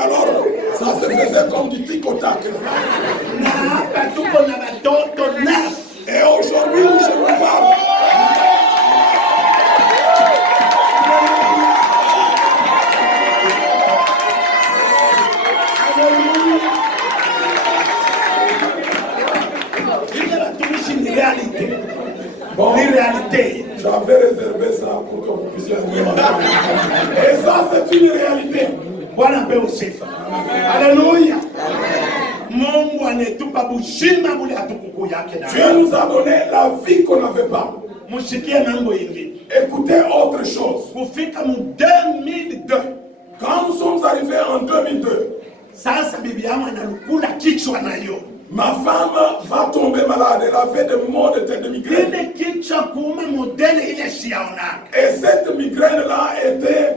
alors ça se faisait comme du tic-au-tac. Et aujourd'hui où je vous parle, bon, j'avais réservé ça pour que vous puissiez vous entendre. Et ça, c'est une réalité. Bwana pewe sifa. Haleluya. Mungu anetupa bushima bule hatukuku yake na. Dieu nous a donné la vie qu'on n'avait pas. Musikie mambo ingine. Écoutez autre chose. Kufika mu 2002. Quand nous sommes arrivés en 2002, sasa bibi yangu analukula kichwa nayo. ma femme va tomber malade. Elle avait des maux de tête de migraine. Ile kichwa kuuma modele ile siyaona. Et cette migraine-là était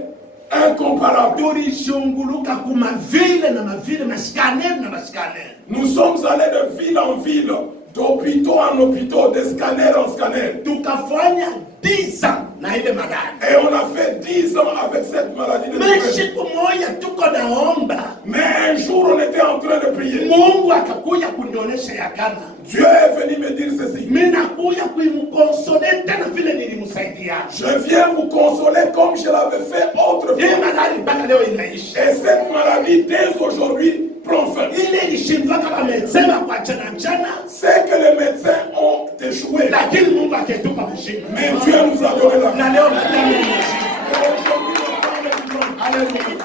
incomparable. Tulishunguluka kuma vile na mavile mascanner na mascanner. Nous sommes allés de ville en ville, d'hôpitaux en hôpitaux, de scanner en scanner. Tukafanya 10 ans na ile malade. Et on a fait 10 ans avec cette maladie de migraine. Siku moja tuko naomba. Mais un jour on était en train de prier. Mungu akakuja kunionyesha ya kama Dieu est venu me dire ceci. mimi nakuja kuimkonsole tena vile nilimsaidia. Je viens vous consoler comme je l'avais fait autrefois. Hii maladi mpaka leo inaishi. Et cette maladie dès aujourd'hui prend fin. Ile ilishindwa kama mesema kwa jana. C'est que les médecins ont échoué. Lakini Mungu aketupa mshindi. Mais Dieu nous a donné la vie. Na leo nataka Alléluia.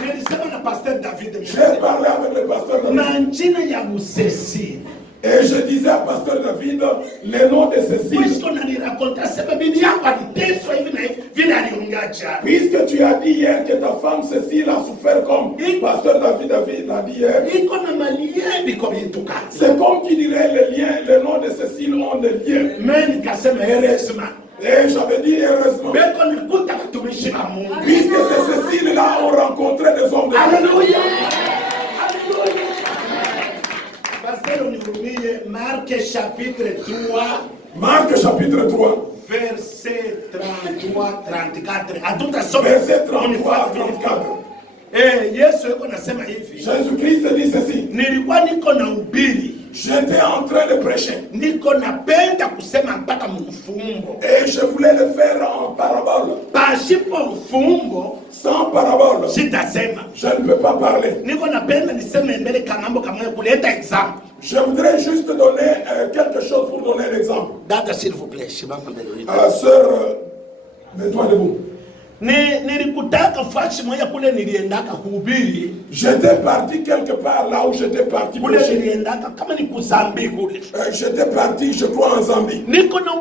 Nilisema na Pasteur David J'ai parlé avec le pasteur David. na njina ya Musesi. Et je disais à pasteur David le nom de Cécile. Puisque on a raconté sema bibi yako aliteswa hivi na hivi vile aliongea. Puisque tu as dit hier que ta femme Cécile a souffert comme pasteur David l'a dit hier. Iko na malia biko bituka. C'est comme qui dirait les liens, le nom de Cécile ont des liens. Mais nikasema heureusement. Et j'avais dit heureusement. Beko nikuta watumishi wa Mungu. Puisque ces Cécile-là ont rencontré des hommes de Dieu. Alléluia. Alléluia. Pasteur unihurumie Marc chapitre 3. Marc chapitre 3. Verset 33, 34. Hatutasoma. Verset 33, 34. Yesu yuko nasema hivi. Jésus-Christ dit ceci. Nilikuwa niko na ubiri. J'étais en train de prêcher. Niko napenda kusema mpaka mfumbo. Et je voulais le faire en parabole. Pasipo mfumbo. Sans parabole. Sitasema. Je ne peux pas parler. Niko napenda niseme mbele kamambo kamoja kuleta exemple. Je voudrais juste donner quelque chose pour donner un exemple. Dada s'il vous plaît, shibama mbele. Sœur, mets-toi debout. Nilikutaka fashi moja kule niliendaka kuhubiri. J'étais parti quelque part là où j'étais parti Kule prêcher. niliendaka kama ni kuzambi kule. J'étais parti, je crois, en Zambie. Niko na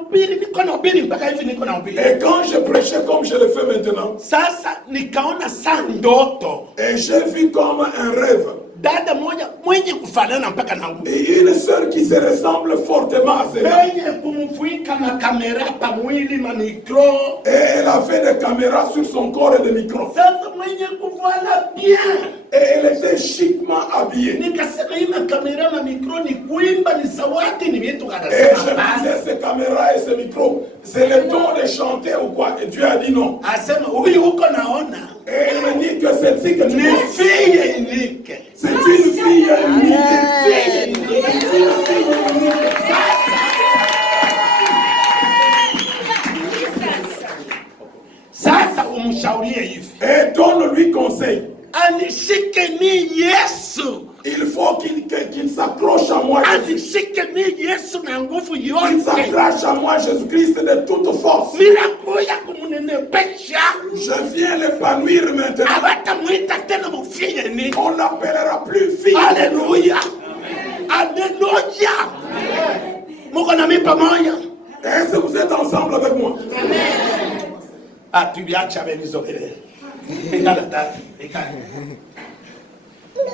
ubiri mpaka hivi niko na ubiri. Et quand je prêchais comme je le fais maintenant, Sasa nikaona saa ndoto. et j'ai vu comme un rêve. Dada moja mwenye kufanana mpaka na huyu. Et une sœur qui se ressemble fortement à celle-là. Mwenye kumfuika makamera pa mwili ma micro. Et elle avait des caméras sur son corps et des micros. Sasa mwenye kuvala bien. Et elle était chiquement habillée. Nikasema hii makamera ma micro ni kuimba ni zawadi ni vitu Et kadhaa. je disais, ces caméras et ces micros, c'est le don de chanter ou quoi? Et Dieu a dit non. Asema huyu huko naona. Et il me dit que celle-ci que tu Ni vois, fille unique. c'est une fille unique. Fille unique. Sasa umshaurie hivi. Et donne-lui conseil. Anishike ni Yesu. Il faut qu'il s'accroche à moi. Anishike ni Yesu na nguvu Il yote. s'accroche à moi, Jésus-Christ, de toute force. Mirakuya kumunenepesha. Je viens l'épanouir maintenant. Hawatamwita tena mufie ni. On l'appellera plus fille. Alléluia. Alléluia. Muko na mimi pamoja. Est-ce que vous êtes ensemble avec moi? Tuliacha benizogele. Ikala dada. Ikala.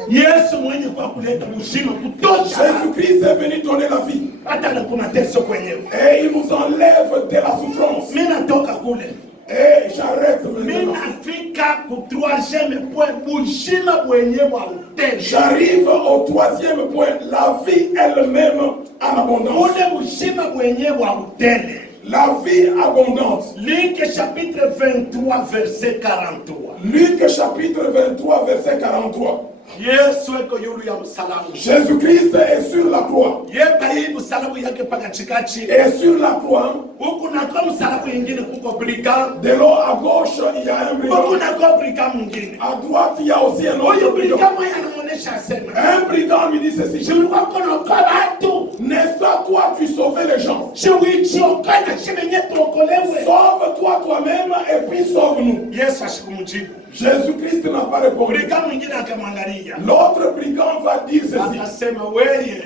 Yesu mwenye kwa kuleta uzima kutosha. Jésus-Christ est venu donner la vie. Hata na kuna teso kwenyewe. Et il nous enlève de la souffrance. Mimi natoka kule. Et j'arrête Mimi maintenant. nafika ku 3e point uzima mwenyewe wa utele. J'arrive au 3e point, la vie elle-même en abondance. Ule uzima mwenyewe wa utele. La vie abondante. Luc chapitre 23 verset 43. Luc chapitre 23 verset 43. Yesu eko yulu ya msalaba. Jésus-Christ est sur la croix. Yeka hii msalaba yake paka chikachi. Et sur la croix, Huku na kwa msalaba mwingine kuko brigand. de l'eau à gauche, il y a un Huku brigand. na kwa brigand mwingine. À droite, il y a aussi un autre Huyu brigand. brigand mwenye anamuonesha asema. Un brigand lui dit ceci. Shulikuwa kono kwa watu. N'est-ce pas toi, tu sauvais les gens? Shiwichi okana shimenye tuokolewe. Sauve-toi toi-même et puis sauve-nous. Yesu ashikumujibu. Jésus-Christ n'a pas répondu. Brigand mwingine akamwangalia. L'autre brigand va dire ceci. Akasema weye.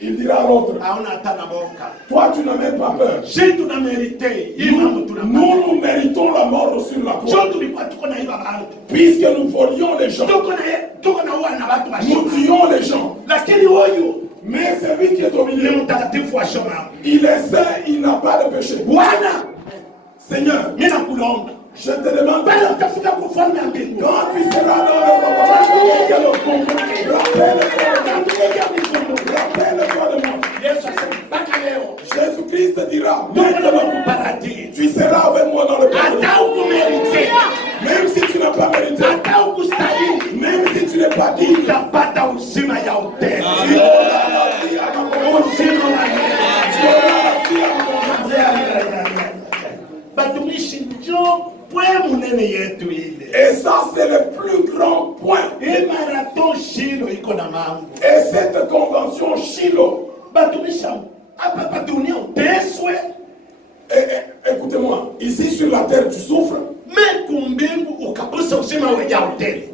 Il dira à l'autre, toi tu n'as même pas peur. Nous méritons la mort sur la croix. Puisque nous volions les gens, nous tuons les gens. Mais celui qui est au milieu, il est saint, il n'a pas de péché. Seigneur, je te demande, quand tu seras dans le rappelle-toi de moi. Jésus-Christ te dira, tu seras avec moi dans le paradis. Même si tu n'as pas mérité, même si tu n'es pas digne, tu auras la vie à et ça, c'est le plus grand point. Et cette convention Shiloh, écoutez-moi, ici sur la terre tu souffres,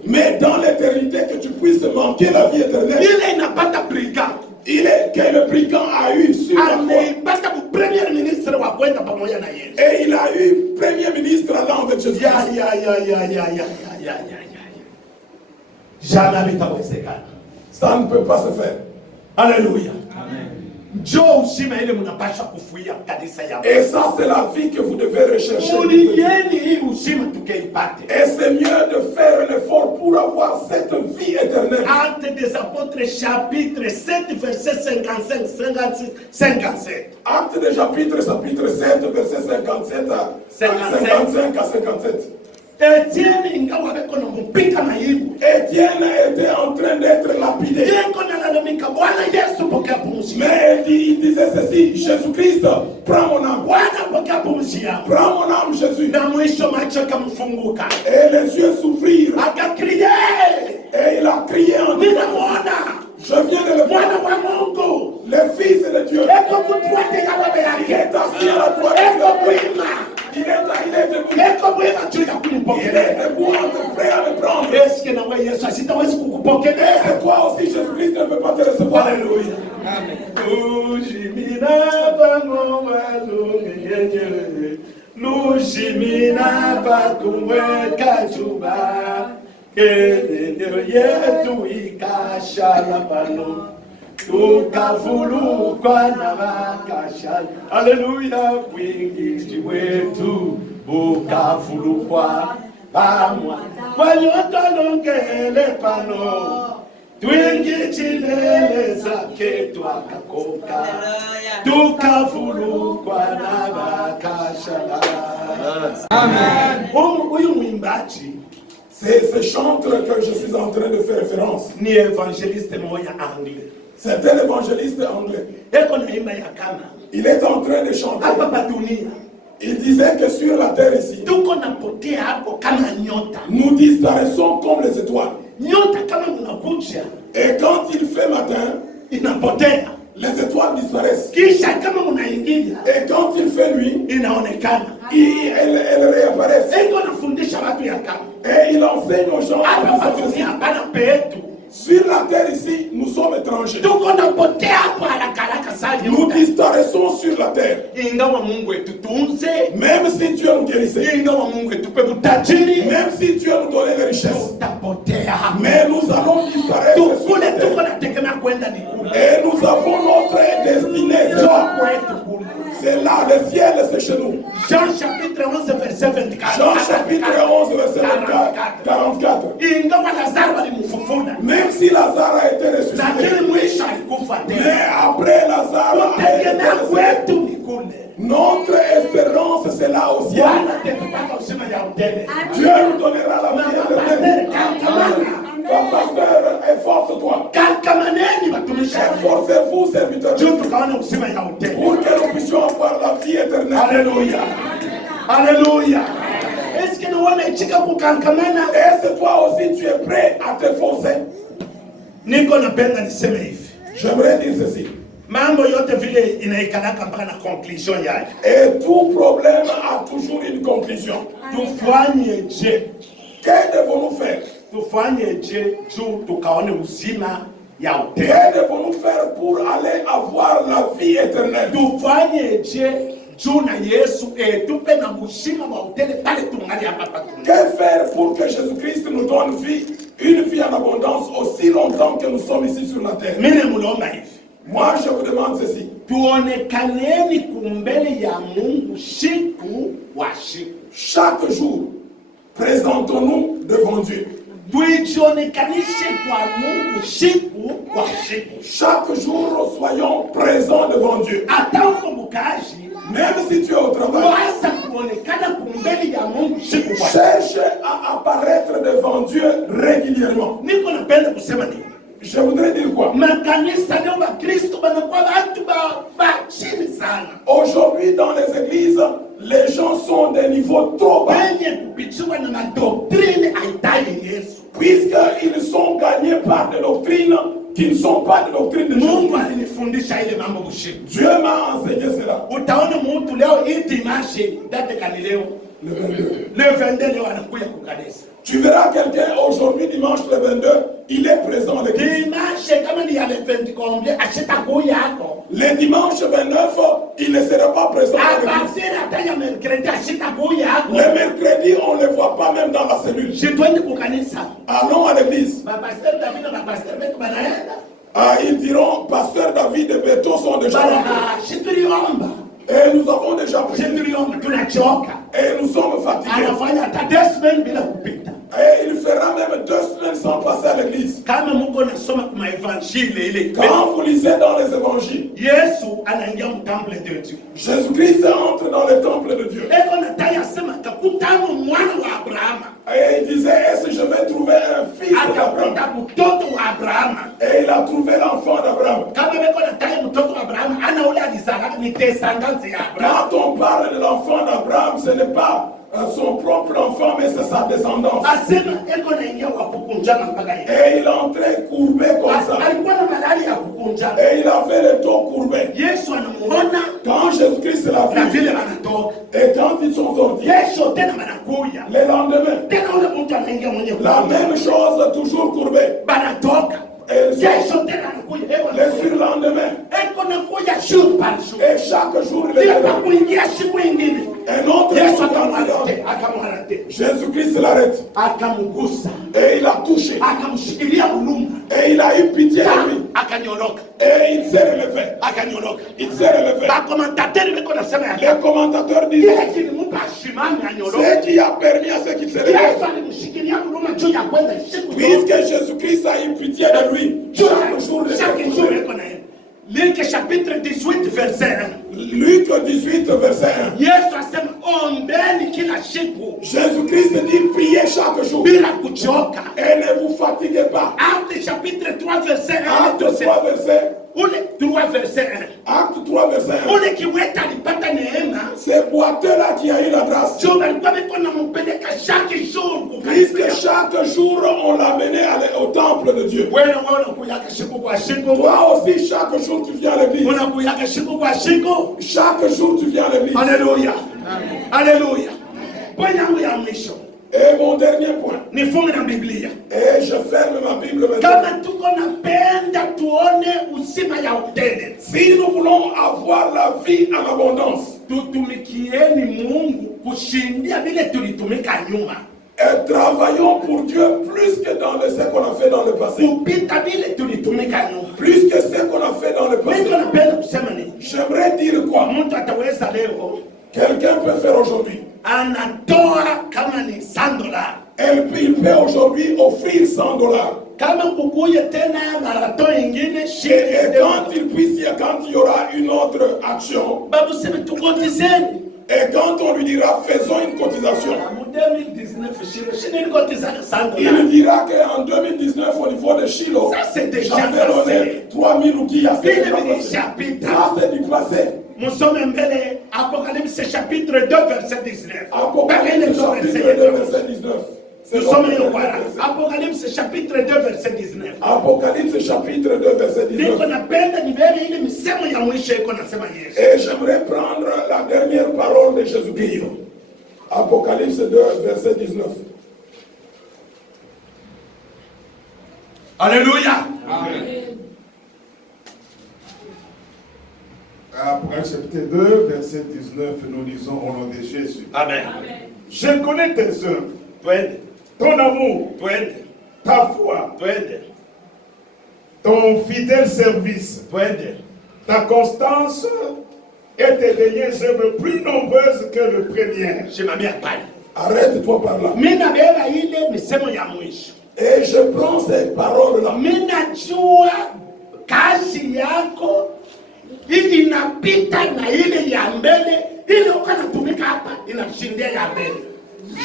mais dans l'éternité que tu puisses manquer la vie éternelle, il est que le brigand a eu sur la croix. Et il a eu premier ministre allant avec Jésus. Ça ne peut pas se faire. Alléluia. Et ça, c'est la vie que vous devez rechercher. Et c'est mieux de faire un effort pour avoir cette vie éternelle. Actes des Apôtres, chapitre 7, verset 55, 56, 57. Actes des chapitre 7, verset 57 à 55 à 57. Étienne était en train d'être lapidé. Mais il disait ceci, Jésus-Christ, prends mon âme. Prends mon âme, Jésus. Et les yeux s'ouvrirent. Et il a crié en disant, je viens de le voir. Le Fils de Dieu. Il est assis à la droite de Dieu. Il est debout. Il est debout, prêt à me prendre. Et toi aussi, Jésus-Christ ne peut pas te recevoir. Alléluia. Alléluia, wingi wetu ukavulukwa pamwa kwanyotolongele pano twingi chilele zake twakakoka tukavulukwa na bakashala. Amen. Huyu mwimbaji, c'est ce chanteur que je suis en train de faire référence. Ni évangéliste moya anglais. C'est un évangéliste anglais. Il est en train de chanter. Il disait que sur la terre ici, nous disparaissons comme les étoiles. Et quand il fait matin, les étoiles disparaissent. Et quand il fait nuit, elles réapparaissent. Et il enseigne aux gens. Sur la terre ici, nous sommes étrangers. Nous disparaissons sur la terre. Même si Dieu nous guérissait, même si Dieu nous donnait les richesses, mais nous allons disparaître. Et nous avons notre destinée. C'est là, le ciel, c'est chez nous. Jean chapitre 11, verset 24. Jean chapitre 11, verset 44. Même si Lazare a été ressuscité, mais après Lazare a été ressuscité, notre espérance c'est là au ciel. Dieu nous donnera la vie éternelle. Pasteur, efforce-toi. Efforcez-vous, serviteurs, pour que nous puissions avoir la vie éternelle. Alléluia. Alléluia. Est-ce que toi aussi tu es prêt à t'efforcer? J'aimerais dire ceci. Et tout problème a toujours une conclusion. Que devons-nous faire Que devons-nous faire pour aller avoir la vie éternelle? Que faire pour que Jésus-Christ nous donne une vie en abondance aussi longtemps que nous sommes ici sur la terre? Moi, je vous demande ceci. Chaque jour, présentons-nous devant Dieu. Chaque jour, soyons présents devant Dieu. Même si tu es au travail, cherche à apparaître devant Dieu régulièrement. Je voudrais dire quoi? Aujourd'hui, dans les églises, les gens sont des niveaux trop bas. Puisqu'ils sont gagnés par des doctrines qui ne sont pas des doctrines de Dieu. Dieu m'a enseigné cela. Le 22. Tu verras quelqu'un aujourd'hui, dimanche le 22, il est présent à l'église. Le dimanche 29, il ne sera pas présent à l'église. Le mercredi, on ne le voit pas même dans la cellule. Allons à l'église. Ils diront, Pasteur David et Béton sont déjà rentrés. Et nous avons déjà prié. Et nous sommes fatigués. Et il fera même 2 semaines sans passer à l'église. Quand vous lisez dans les évangiles, Jésus-Christ entre dans le temple de Dieu. Et il disait, est-ce que je vais trouver un fils d'Abraham? Et il a trouvé l'enfant d'Abraham. Quand on parle de l'enfant d'Abraham, ce n'est pas son propre enfant, mais c'est sa descendance. Et il entrait courbé comme ça. Et il avait le dos courbé. Quand Jésus-Christ l'a vu, et quand ils sont sortis, le lendemain, la même chose, toujours courbé. Et le surlendemain, et chaque jour, il est un autre Jésus-Christ l'arrête. Et il a touché. Et il a eu pitié de lui. Et il s'est relevé. Il s'est relevé. Les commentateurs disent, ce qui a permis à ce qu'il se relève, puisque Jésus-Christ a eu pitié de lui. Chaque jour, Luc chapitre 18 verset 1. Luc 18 verset 1. Jésus-Christ dit priez chaque jour. Et ne vous fatiguez pas. Acte chapitre 3 verset 1. Acte 3 verset 3 verset 1. Acte 3 verset 1. C'est boiteux-là qui a eu la grâce. Puisque chaque jour on l'a mené au temple de Dieu. Toi aussi chaque jour tu viens à l'église. Chaque jour tu viens à l'église. Alléluia. Alléluia. Et mon dernier point. Biblia. Et je ferme ma Bible maintenant. Si nous voulons avoir la vie en abondance, et travaillons pour Dieu plus que dans ce qu'on a fait dans le passé. Plus que ce qu'on a fait dans le passé. J'aimerais dire quoi? Quelqu'un peut faire aujourd'hui. Il peut aujourd'hui offrir $100. Et quand il y aura une autre action, et quand on lui dira faisons une cotisation, il dira qu'en 2019 au niveau de Shiloh, j'avais donné 3000 roupies à ce ça c'est du passé. Apocalypse chapitre 2 verset 19. Apocalypse chapitre 2 verset 19. Nous sommes Apocalypse chapitre 2 verset 19. Apocalypse chapitre 2 verset 19. Et j'aimerais prendre la dernière parole de Jésus-Christ. Apocalypse 2 verset 19. Alléluia. Amen. Apocalypse chapitre 2, verset 19, nous lisons au nom de Jésus. Amen. Je connais tes œuvres, Twende. ton amour, Twende. ta foi, Twende. ton fidèle service, Twende. ta constance et tes dernières œuvres plus nombreuses que le premier. Simamia pale. Arrête-toi par là. Mimi nabeba ile misemo ya mwisho. Et je prends ces paroles-là. Mimi najua kazi yako hii inapita na ile ya mbele, ile ukanatumika hapa inashindia ya mbele.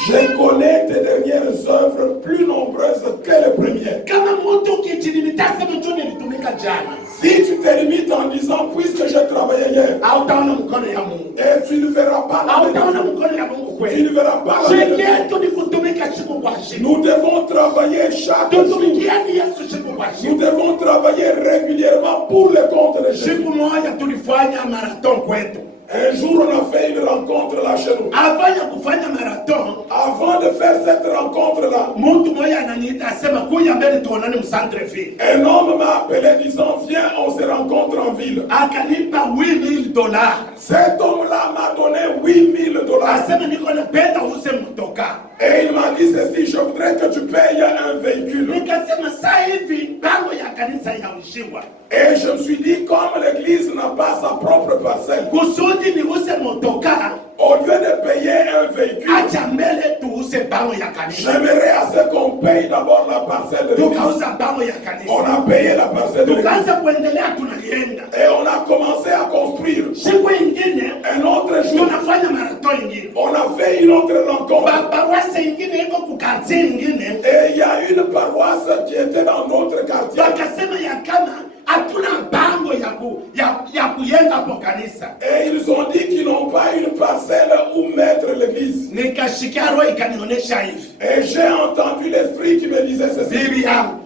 Je connais tes dernières œuvres plus nombreuses que les premières. Kama mtu ukijilimita sema tu nilitumika jana, Si tu te limites en disant puisque j'ai travaillé hier, hautaona mkono ya Mungu. et tu ne verras pas la Hautaona bénédiction. mkono ya Mungu Tu kweli. ne verras pas la Sheria bénédiction. yetu ni kutumika siku kwa siku. Nous devons travailler chaque jour. Tutumikieni Yesu siku kwa Nous siku. devons travailler régulièrement pour le compte de Jésus. Siku moja tulifanya marathon kwetu. Un jour, on a fait une rencontre là chez nous. Afanya kufanya marathon, Avant de faire cette rencontre-là, mtu mmoja ananiita asema kuja mbele tuonane mcentre-ville. un homme m'a appelé disant viens, on se rencontre en ville. Akanipa $8,000. Cet homme-là m'a donné $8,000. Asema niko napenda uze mtoka. Et il m'a dit ceci, je voudrais que tu payes un véhicule. Nikasema saa hivi pango ya kanisa yaushiwa. Et je me suis dit, comme l'église n'a pas sa propre parcelle, Kusudi ni uze motoka, au lieu de payer un véhicule, acha mbele tuuze pango ya kanisa. j'aimerais assez qu'on paye d'abord la parcelle de l'église. Tukauza pango ya On kanisa. a payé la parcelle de l'église. Tukaanza kuendelea tunalienda. Et on a commencé à construire. Siku ingine Un autre jour, tunafanya marathon ingine. on a fait une autre rencontre. Bawase ingine iko kukartie ingine. Et il y a une paroisse qui était dans notre quartier. Wakasema ya kama hatuna mpango ya kuyenga hapo kanisa. Et ils ont dit qu'ils n'ont pas une parcelle où mettre l'église. Nikashikia roho ikanionyesha hivi. Et j'ai entendu l'esprit qui me disait ceci. Bibi yangu,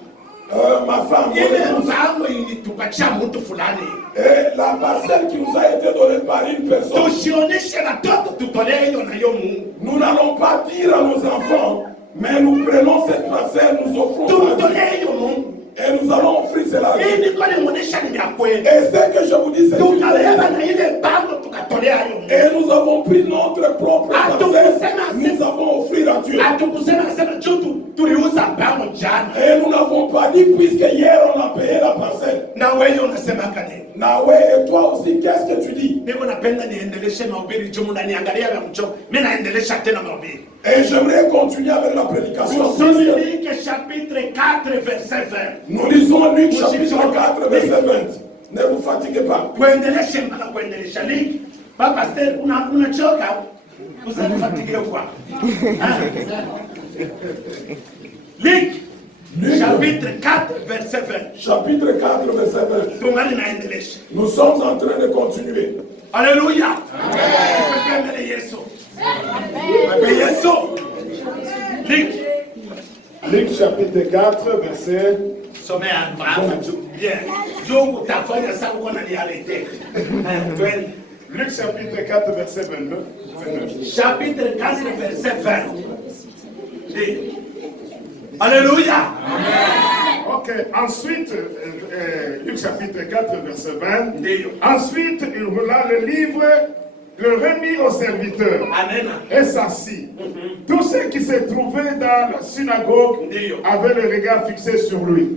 Ma femme, mon ile épouse. mpango ilitupatia mtu fulani. Et la parcelle qui nous a été donnée par une personne. Tusioneshe watoto tutolee hiyo na hiyo Mungu. Nous n'allons pas dire à nos enfants, mais nous prenons cette parcelle, nous offrons ça à Dieu. Tutolee hiyo Mungu. Et nous allons offrir cela à Dieu. Hii niko nimuonesha ni ya kweli. Et ce que je vous dis, c'est une Tukabeba na ile mpango tukatolea hiyo Mungu. et nous avons pris notre propre parcelle, nous avons offert à Dieu. Hatukusema sema tu tuliuza mpango jana. Et nous n'avons pas dit, puisque hier on a payé la parcelle. Na wewe unasema kani? Nawe, et toi aussi, qu'est-ce que tu dis? Niko napenda niendeleshe mahubiri juu mnaniangalia vya mchomo. Mimi naendelesha tena mahubiri. Et j'aimerais continuer avec la prédication. Usome Luc chapitre 4 verset 20. Nous lisons Luc chapitre 4, verset 20. Ne vous fatiguez pas. Kuendeleshe mpaka kuendelesha Luc. Baba pastor unachoka? Usinifatige kwa. Luc chapitre 4 verset 20. Chapitre 4, verset 20. Tungali naendelesha. Nous sommes en train de continuer. Alléluia. Amen. Yesu. Amen. Yesu. Luc. Luc chapitre 4, verset... Somea Abraham. Bien. Mungu tafanya sana uko na realite. Luc chapitre 4, verset 29. Chapitre 4 verset 20. Alléluia. Amen. Ok, ensuite, Luc chapitre 4, verset 20. Ensuite, il roula le livre, le remit au serviteur Amen. et s'assit. Tous ceux qui se trouvaient dans la synagogue avaient le regard fixé sur lui.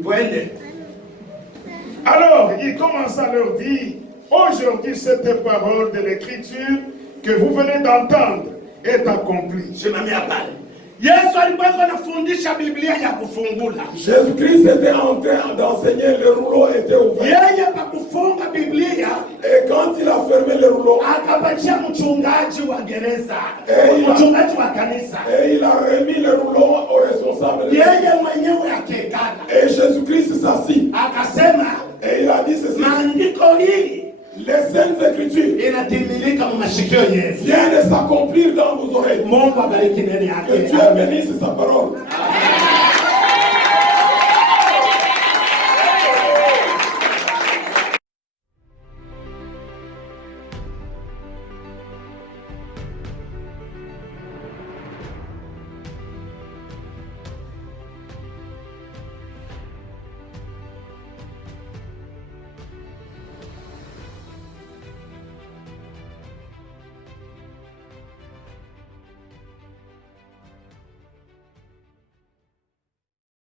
Alors, il commença à leur dire, aujourd'hui, cette parole de l'écriture que vous venez d'entendre est accomplie. Je m'en mets à parler. Yesu alikuwa anafundisha Biblia ya kufungula. Jésus-Christ était en train d'enseigner, le rouleau était ouvert. Yeye pa kufunga Biblia. Et quand il a fermé le rouleau, akapatia mchungaji wa gereza, mchungaji wa kanisa. Et il a remis le rouleau au responsable. Yeye mwenyewe akekana. Et Jésus-Christ s'assit. Akasema, et il a dit ceci. Maandiko hili les saintes écritures inatimilika mashikio yetu. Vient de s'accomplir dans vos oreilles. Mungu abariki neno yake. Que Dieu bénisse sa parole.